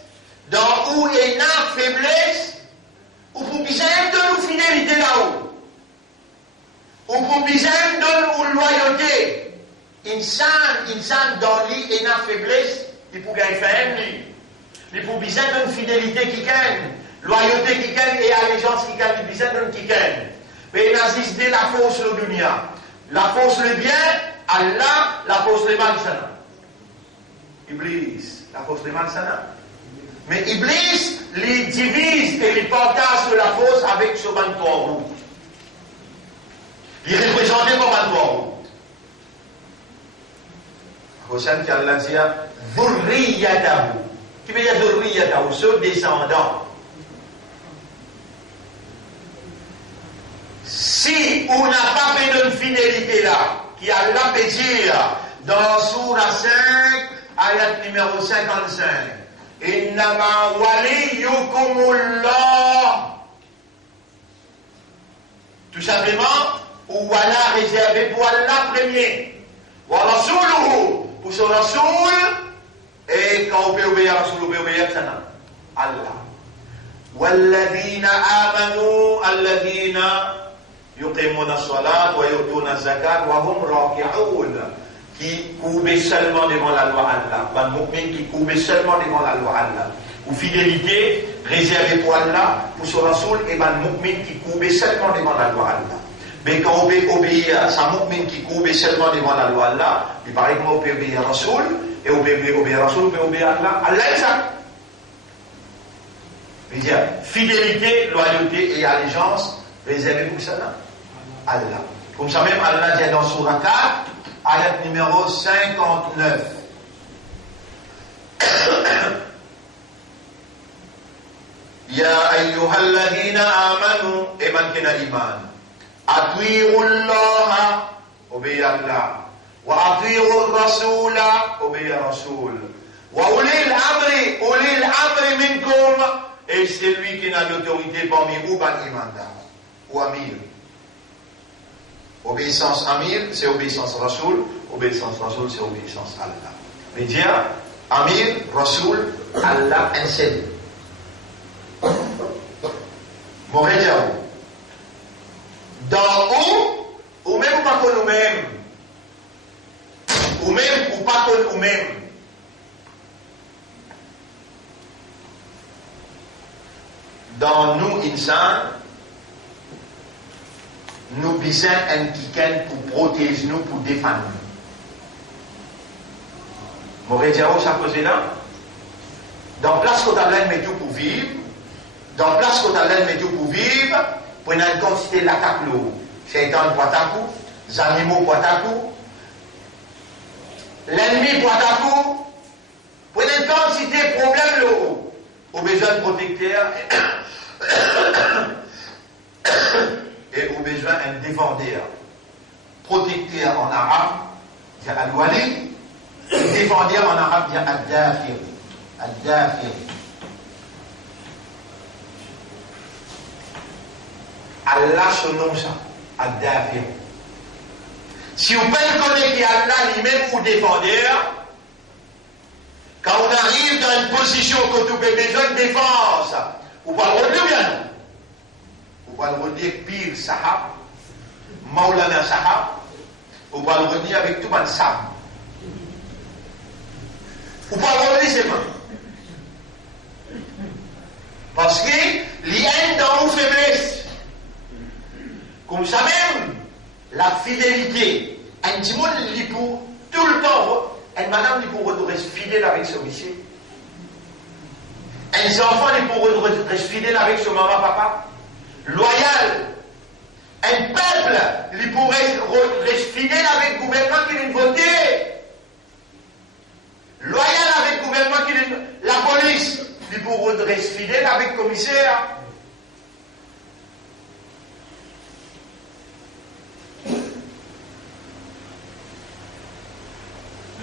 dans où est la faiblesse, ou pour besoin de nous fidélité là-haut. Ou pour besoin de nous loyauté. Insan dans lui et la faiblesse, il peut gagner faire lui. Il pour besoin de nous fidélité qui gagne, loyauté qui gagne et allégeance qui gagne, il besoin de nous qui gagne. Mais il existe la force le dunya. La force le bien, Allah, la force le mal sana. Iblis, la force le mal sana. Mais Iblis les divise et les partage de la force avec ce bantou. Il est représenté comme bantou. Hossein qui Allah dit Dhurriyatahu. Qui veut dire Dhurriyatahu, ce descendant. Si on n'a pas fait de fidélité là, qui Allah peut dire dans Surah 5, ayat numéro 55. Innama waliyukumullah. Tout simplement, ou voilà réservé pour Allah premier. Wa rasuluhu, pour son rasoul, et quand on peut obéir à rasoul, on peut obéir à Allah. Walladhina amanu, alladhina yuqimuna as-salat wa yutuna az-zakat wa hum raki'un. Qui coubait seulement devant la loi Allah. Ban mu'min qui coubait seulement devant la loi Allah. Ou fidélité réservée pour Allah, pour son rasoul, et ban mu'min qui coubait seulement devant la loi Allah. Mais quand on peut obéir à sa mu'min qui coubait seulement devant la loi Allah, il paraît qu'on peut obéir à rasoul, et on peut obéir à rasoul, on peut obéir à Allah. Allah est ça. C'est-à-dire, fidélité, loyauté et allégeance réservée pour cela. Allah. Comme ça même, Allah dit dans Surah 4, ayat numéro 59. Ya ayyuhalladhina amanu, eman kena iman. Ati'ullaha, obéir Allah. Wa ati'ur rasula, obéir Rasul. Wa ulil amri minkum, et celui qui n'a l'autorité parmi vous, ban imanda, ou amir. Obéissance amir, c'est obéissance Rasoul. Obéissance Rasoul, c'est obéissance Allah. Mais dire, Amir, Rasoul, Allah enseigne. Mauvais diable. Dans ou même pas qu'on nous-mêmes, ou même ou pas qu'on nous-mêmes. Dans nous, insan, nous besoin un quelqu'un pour protéger nous, pour défendre nous. Mauvais diable, ça posé là. Dans place qu'on a l'air mettre pour vivre, dans place qu'on a l'air mettre pour vivre, pour une quantité de l'attaque l'eau. Shaitan pour attaquer, les animaux pour attaquer, l'ennemi pour attaquer, pour une quantité de problèmes l'eau. Au besoin de protecteur et au besoin d'un défendeur. Protecteur en arabe, c'est al-wali, défendeur en arabe, c'est al-dafir. Al-dafir. Allah se nomme ça, al-dafir. Si vous pouvez connaître Allah lui-même ou défendeur, quand on arrive dans une position que vous avez besoin de défense, vous ne parlez pas bien. Vous ne parlez pas dire pire sahab, Maulana sahab, vous ne parlez pas dire avec tout le monde sam. Vous ne parlez pas dire c'est moi. Parce que il y a dans nos faiblesses. Comme ça même, la fidélité, un petit monde pour tout le temps, une madame qui pourrait rester fidèle avec son monsieur. Un enfant qui pourrait rester fidèle avec son maman, papa. Loyal. Un peuple qui pourrait rester fidèle avec le gouvernement qui vient voter. Loyal avec le gouvernement qui vient. La police, qui pourrait rester fidèle avec le commissaire.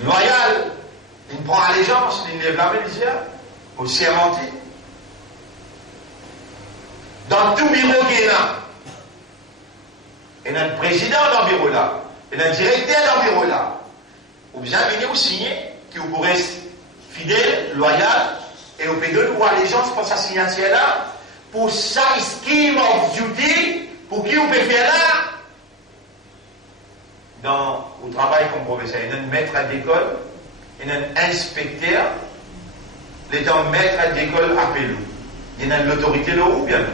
Loyal, il prend allégeance, il lève la main, il dit, au sermenté. Dans tout bureau qu'il y a, il y a un président dans le bureau là, il y a un directeur dans le bureau là. Vous bien venir vous signer, que vous pourrez être fidèle, loyal, et vous pouvez donner allégeance pour sa signature là, pour sa scheme of duty, pour qui vous pouvez faire là. Au travail comme professeur, il y a un maître d'école, il y a un inspecteur, l'étant maître d'école appelé. Il y a l'autorité là ou bien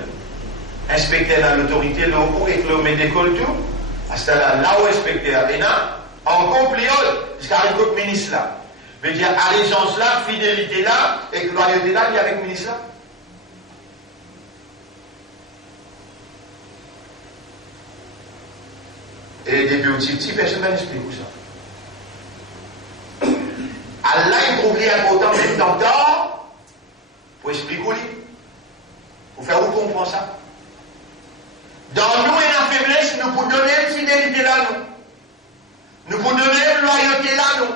inspecteur dans l'autorité là ou et le maître d'école tout. À ce là où inspecteur, il y a encore plus haut, jusqu'à le ministre là. veut dire allégeance là, fidélité là, et loyauté là, il y a avec le ministre là. Et depuis petit, personne n'a expliqué ça. Allah, il trouve important même dans le temps, pour expliquer lui. Pour faire où comprend ça. Dans nous et la faiblesse, nous pouvons donner une fidélité là, nous. Nous pouvons donner une loyauté là, nous.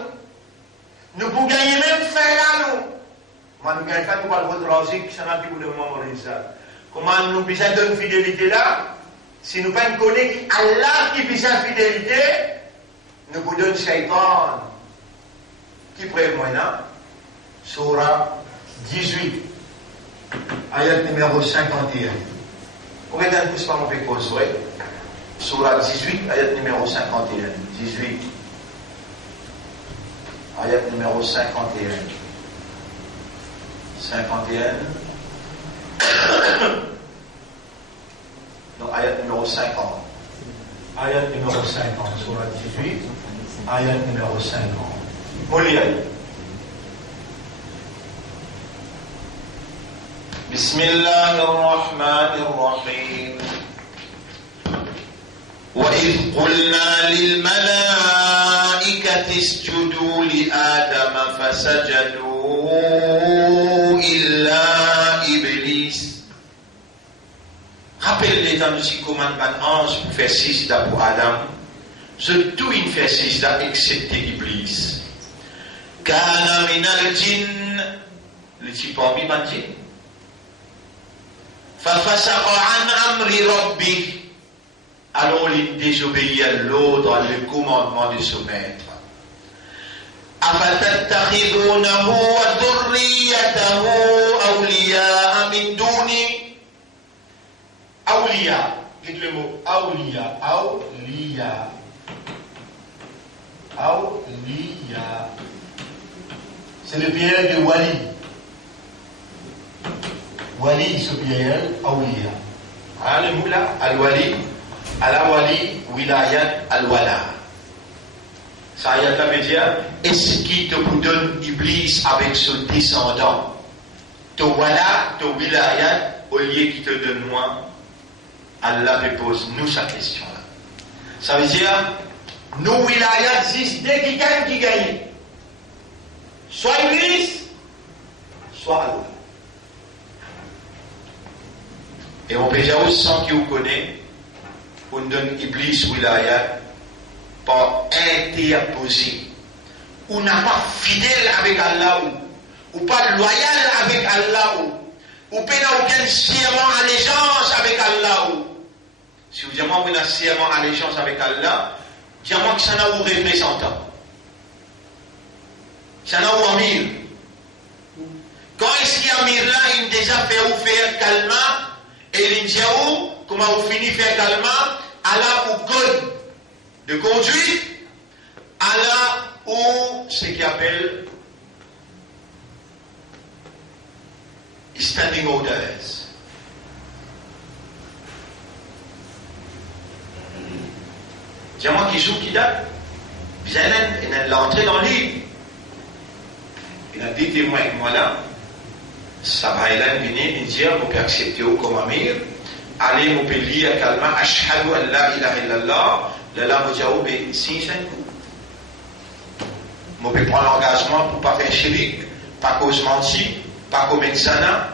Nous pouvons gagner même fin là, nous. Comment nous gagnons pas, nous parlons de l'osique, qui s'en a plus de mémoire ça. Comment nous besoin d'une fidélité là? Si nous ne connaissons pas Allah qui vise la fidélité, nous vous donnons Shaitan. Qui prend maintenant? Surah 18, ayat numéro 51. Regardez un peu ce qu'on fait construire. Surah 18, ayat numéro 51. 18. Ayat numéro 51. 51. Donc, ayat numéro 50. Ayat numéro 50, surah 18, ayat numéro 50. Molière. Bismillahirrahmanirrahim. وإذ قلنا للملائكة اسجدوا لآدم فسجدوا إلا إبليس. Rappelle-les dans le commandement ange pour faire sijda pour Adam. C'est tout une fait sijda excepté Iblis. Kana minal jinn. Le type parmi man jinn. Fafasaqa an amri rabbi. Alors il désobéit à l'ordre, le commandement de son maître. أفتتخذونه وذريته أولياء من دوني. أولياء, dites le mot أولياء. أولياء. أولياء. C'est le pluriel de wali. Wali, ce pluriel, awliya. Le mot là, al-wali, al-wali, wilayat, al-wala. Ça y a veut dire, est-ce qui te donne Iblis avec ce descendant? Te wala, te wilayat, au lieu qui te donne moi, Allah me pose nous sa question là. Ça veut dire, nous wilayat, c'est dès qu'il gagne, qui gagne. Soit Iblis, soit Allah. Et on peut dire aussi, sans qui vous connaît, on donne Iblis wilayat par interposé. On n'a pas fidèle avec Allah ou pas loyal avec Allah ou peut n'a aucun serment allégeance avec Allah ou. Si vous dites moi vous avez serment allégeance avec Allah, dites-moi que ça n'a pas représentant. Ça n'a pas amir. Quand est-ce qu'il y a amir là, il déjà fait ou faire calmement. Et l'indiaou, comment on finit faire calmement, Allah ou code de conduite, Allah ou ce qu'il appelle standing orders. Dis-moi qui joue, qui date, il a l'entrée dans l'île. Il a des témoins avec moi là. Ça va venir dire, on peut accepter comme amir, allez, on peut lire calmement, ashhadu an la ilaha illallah, la mojaou, mais si, c'est un coup. On peut prendre l'engagement pour ne pas faire chirik, pas cause menti, pas commettre sana,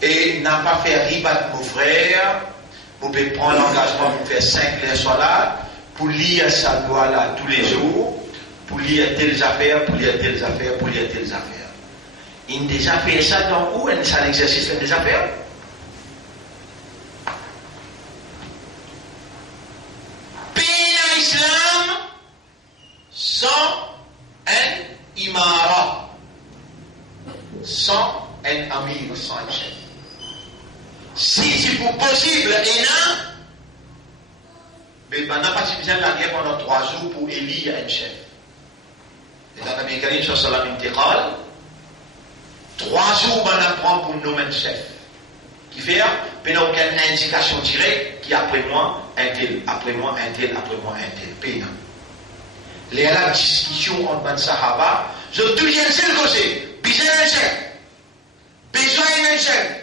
et n'a pas fait ribat mon frère, on peut prendre l'engagement pour faire 5 les salades, pour lire sa loi là tous les jours, pour lire telles affaires, pour lire telles affaires, pour lire telles affaires. Il a déjà fait ça dans où? C'est un exercice des affaires. Pays dans l'islam sans un imara, sans un amir, sans un chef. Si c'est pour possible, et là, mais on n'a pas besoin de la guerre pendant 3 jours pour élire un chef. Et dans la Karim sur Salam Intiqal, 3 jours, on apprend pour nommer un chef. Qui fait, il n'y a aucune indication directe qui après moi, un tel, après moi, un tel, après moi, un tel. Pénin. Les la discussion entre les Sahaba, je tout viens de seul côté. Besoin d'un chef. Besoin d'un chef.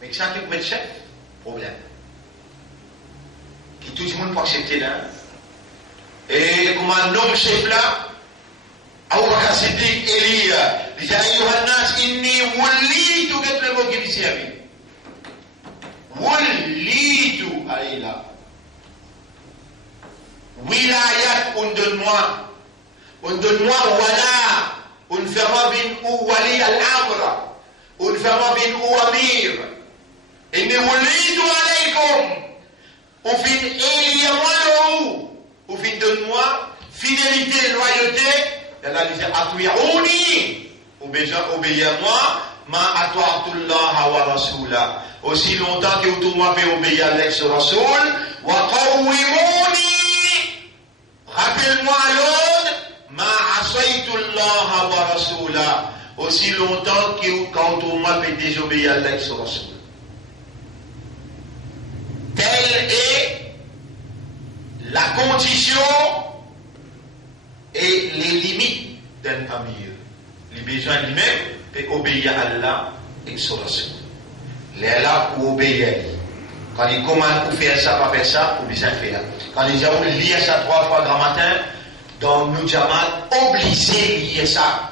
Mais ça qui met le chef, problème. Qui tout le monde peut accepter là. Et comme un homme chef là, Abu Bakr Siddiq Eli, il dit Ayyuhan nas inni wallitu, qu'est-ce le mot qui dit ici à lui? Wallitu, allez là. Wilayat, on donne-moi wala, on fait moi bin ou wali al-amr, on fait moi bin ou amir. Inni wallitu alaykum, on fait Eli moi ou fin donne-moi fidélité, loyauté. Allah disait Ati'ouni, obéis à moi, ma ato'atullah wa rasula. Aussi longtemps que tout le monde peut obéir à l'ex-rasoul, wa qawwimuni, rappelle-moi à l'autre, ma asaytullah wa rasula. Aussi longtemps que quand tout le monde peut désobéir à l'ex-rasoul. Telle est la condition et les limites d'un amir. Les besoins lui-même peut obéir à Allah et son rasoul. Les là pour obéir. Quand il commande pour faire ça, pas faire ça, pour bien faire. Quand il dit lire ça 3 fois grand matin, dans nous jamal, obligé de lire ça.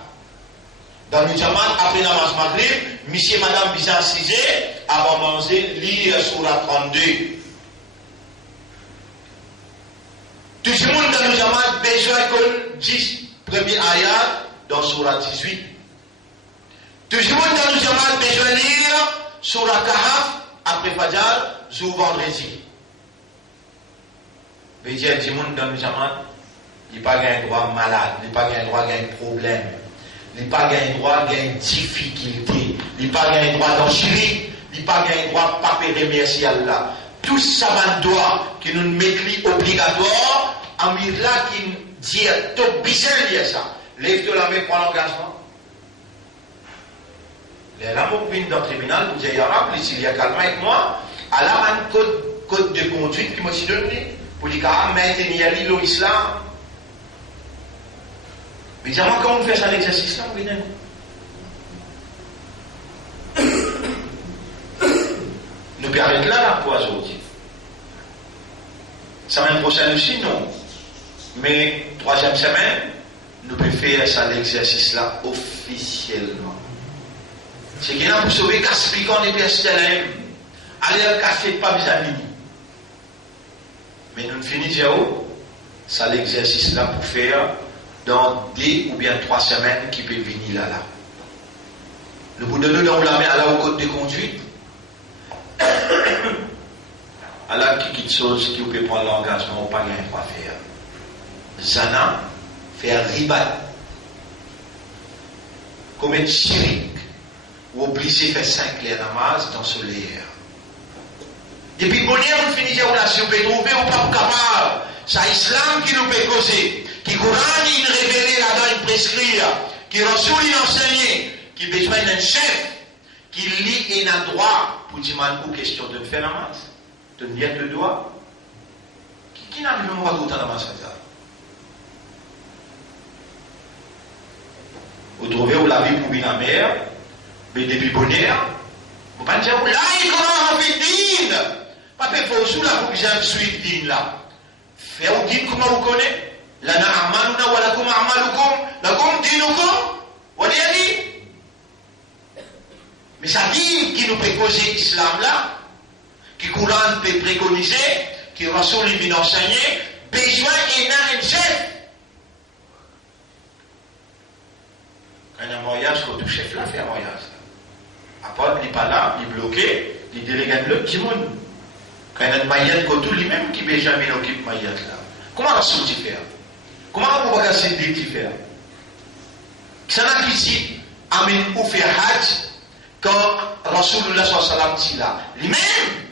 Dans nous jamal, après namaz maghrib, monsieur et madame bien assisé, avant de manger, lire Surah 32. Tout le monde dans nous jamal besoin qu'on 10 premiers ayats dans Surah 18. Tout le monde dans nous jamal besoin de lire Surah Kahf après Fajr, jour vendredi. Veut dire tout le monde dans nous jamal il n'a pas un droit malade, il n'a pas un droit un problème, il n'a pas un droit une difficulté, il n'a pas un droit d'enchirer, il n'a pas un droit de pas remercier Allah. Tout ça va droit qui nous met obligatoire, en là qui dit tout bizarre ça. Lève-toi la main, prends l'engagement. Les lames viennent dans le tribunal pour dire Yarab, s'il y a calme avec moi, Allah a un code de conduite qui m'a aussi donné pour dire ah maintenir l'islam. Mais dis-moi comment on fait ça l'exercice là, nous pouvons arrêter là pour aujourd'hui. Semaine prochaine aussi, non. Mais troisième semaine, nous pouvons faire ça l'exercice là officiellement. C'est qu'il y a pour sauver Caspican et Pestelem. Allez, café pas mes amis. Mais nous finissons ça l'exercice là pour faire dans 2 ou bien 3 semaines qui peut venir là. Nous vous donnons dans la main à la au code de conduite. Alors, quelque chose qui peut prendre l'engagement ou pas rien à faire. Zana, faire ribat. Commettre chirik. Ou obligé de faire 5 clés namaz dans ce lire. Depuis le bonheur, on finit la relation, on peut trouver ou pas capable. C'est l'islam qui nous peut causer. Qui Coran, il révélé là-dedans, il prescrit. Qui Rasoul, il enseigne. Qui besoin d'un chef. Qui lit et n'a droit pour demander aux questions de faire namaz. De lire le doigt. Qui n'a même pas d'autant namaz à ça? Vous trouvez où la vie pour bien la mer. Mais depuis bonheur, vous ne pouvez pas dire, là, il commence à faire din. Pas de faire sous la bougie suite din là. Faire ou din comment vous connaissez? La na amaluna wa lakum amalukum, lakum dinukum, wa liyadi. Mais ça dit qui nous peut causer l'islam là, qui Coran peut préconiser, qui Rasoul vient enseigner, besoin et n'a un chef. Quand il y a un mariage, il faut tout chef là faire un mariage. Après, il n'est pas là, il est bloqué, il délègue l'autre petit monde. Quand il y a une maillette, tout lui-même qui ne jamais occuper maillette là. Comment la sortie faire? Comment on va casser des petits faire? Ça n'a qui dit, Amin ou fait Hajj, quand Rasulullah sallam dit là, lui-même,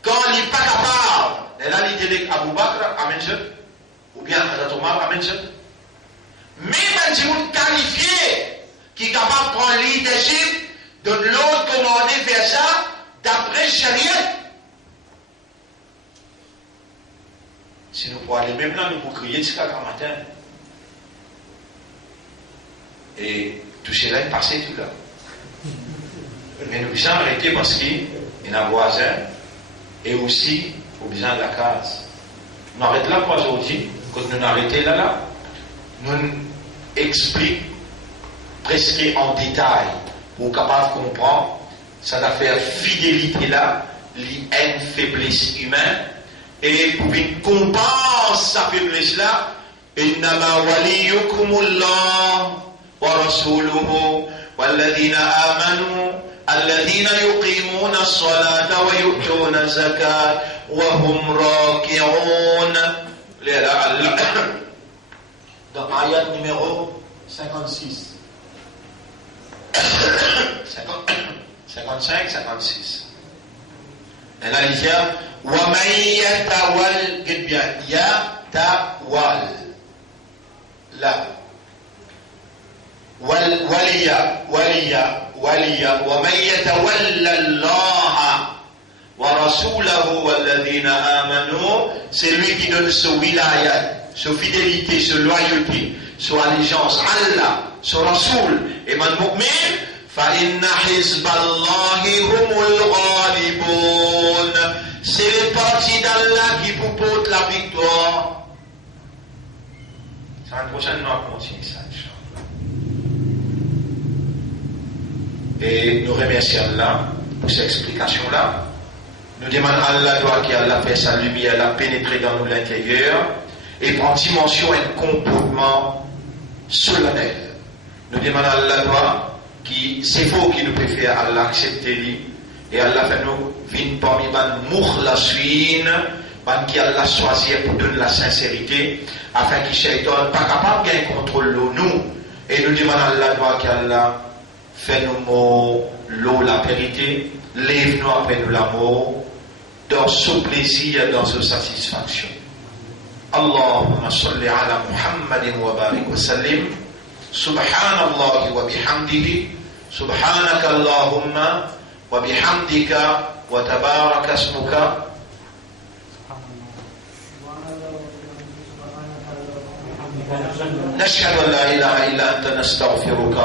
quand il n'est pas capable, et là il délègue Abu Bakr, Amen je, ou bien Hazrat Omar, Amen je. Même un petit monde qualifié, qui est capable de prendre le leadership, de l'autre commandé faire ça d'après Sharia. Si nous pouvons aller même là, nous pouvons crier jusqu'à grand matin. Et tout cela est passé tout là. Mais nous devons arrêter parce qu'il y a un voisin et aussi au besoin de la case. Nous arrêtons là pour aujourd'hui. Quand nous arrêtons là, nous expliquons presque en détail. Pour capable de comprendre, ça doit faire fidélité là, une faiblesse humaine, et pour une compense sa faiblesse là, innama waliyukumullah wa rasuluhu walladhina amanu alladhina yuqimuna as-salata wa yu'tuna az-zakata wa hum raki'un. Dans ayat numéro 56. 55, 56. Et là, il dit, وَمَنْ يَتَوَلْ, dites bien, يَتَوَلْ. Là. وَلِيَّ, وَمَنْ يَتَوَلَّ اللَّهَ وَرَسُولَهُ وَالَّذِينَ آمَنُوا, c'est lui qui donne ce wilayat, ce fidélité, ce loyauté, ce allégeance à Allah, ce Rasoul, et man mu'min, فَإِنَّ حِزْبَ اللَّهِ هُمُ الْغَالِبُونَ. C'est les partis d'Allah qui vous portent la victoire. La semaine prochaine, nous allons continuer ça, Inch'Allah. Et nous remercions Allah pour cette explication-là. Nous demandons à Allah qui a fait sa lumière, l'a pénétré dans nous l'intérieur, et prend dimension un comportement solennel. Nous demandons à Allah qui c'est faux qui nous peut faire Allah accepter lui et Allah fait nous vin parmi ban mukhlashin ban qui Allah choisi pour donner la sincérité, afin que Shaitan pas capable de gagner contrôle nous. Et nous demandons à Allah qu'Allah fait nous mots l'eau, la vérité, lève-nous après nous l'amour, dans ce plaisir, dans ce satisfaction. Allahumma salli ala Muhammadin wa barik wa sallim. Subhanallah wa bihamdihi. Subhanaka Allahumma wa bihamdika wa tabaraka asmuka. نشهد أن لا إله إلا أنت نستغفرك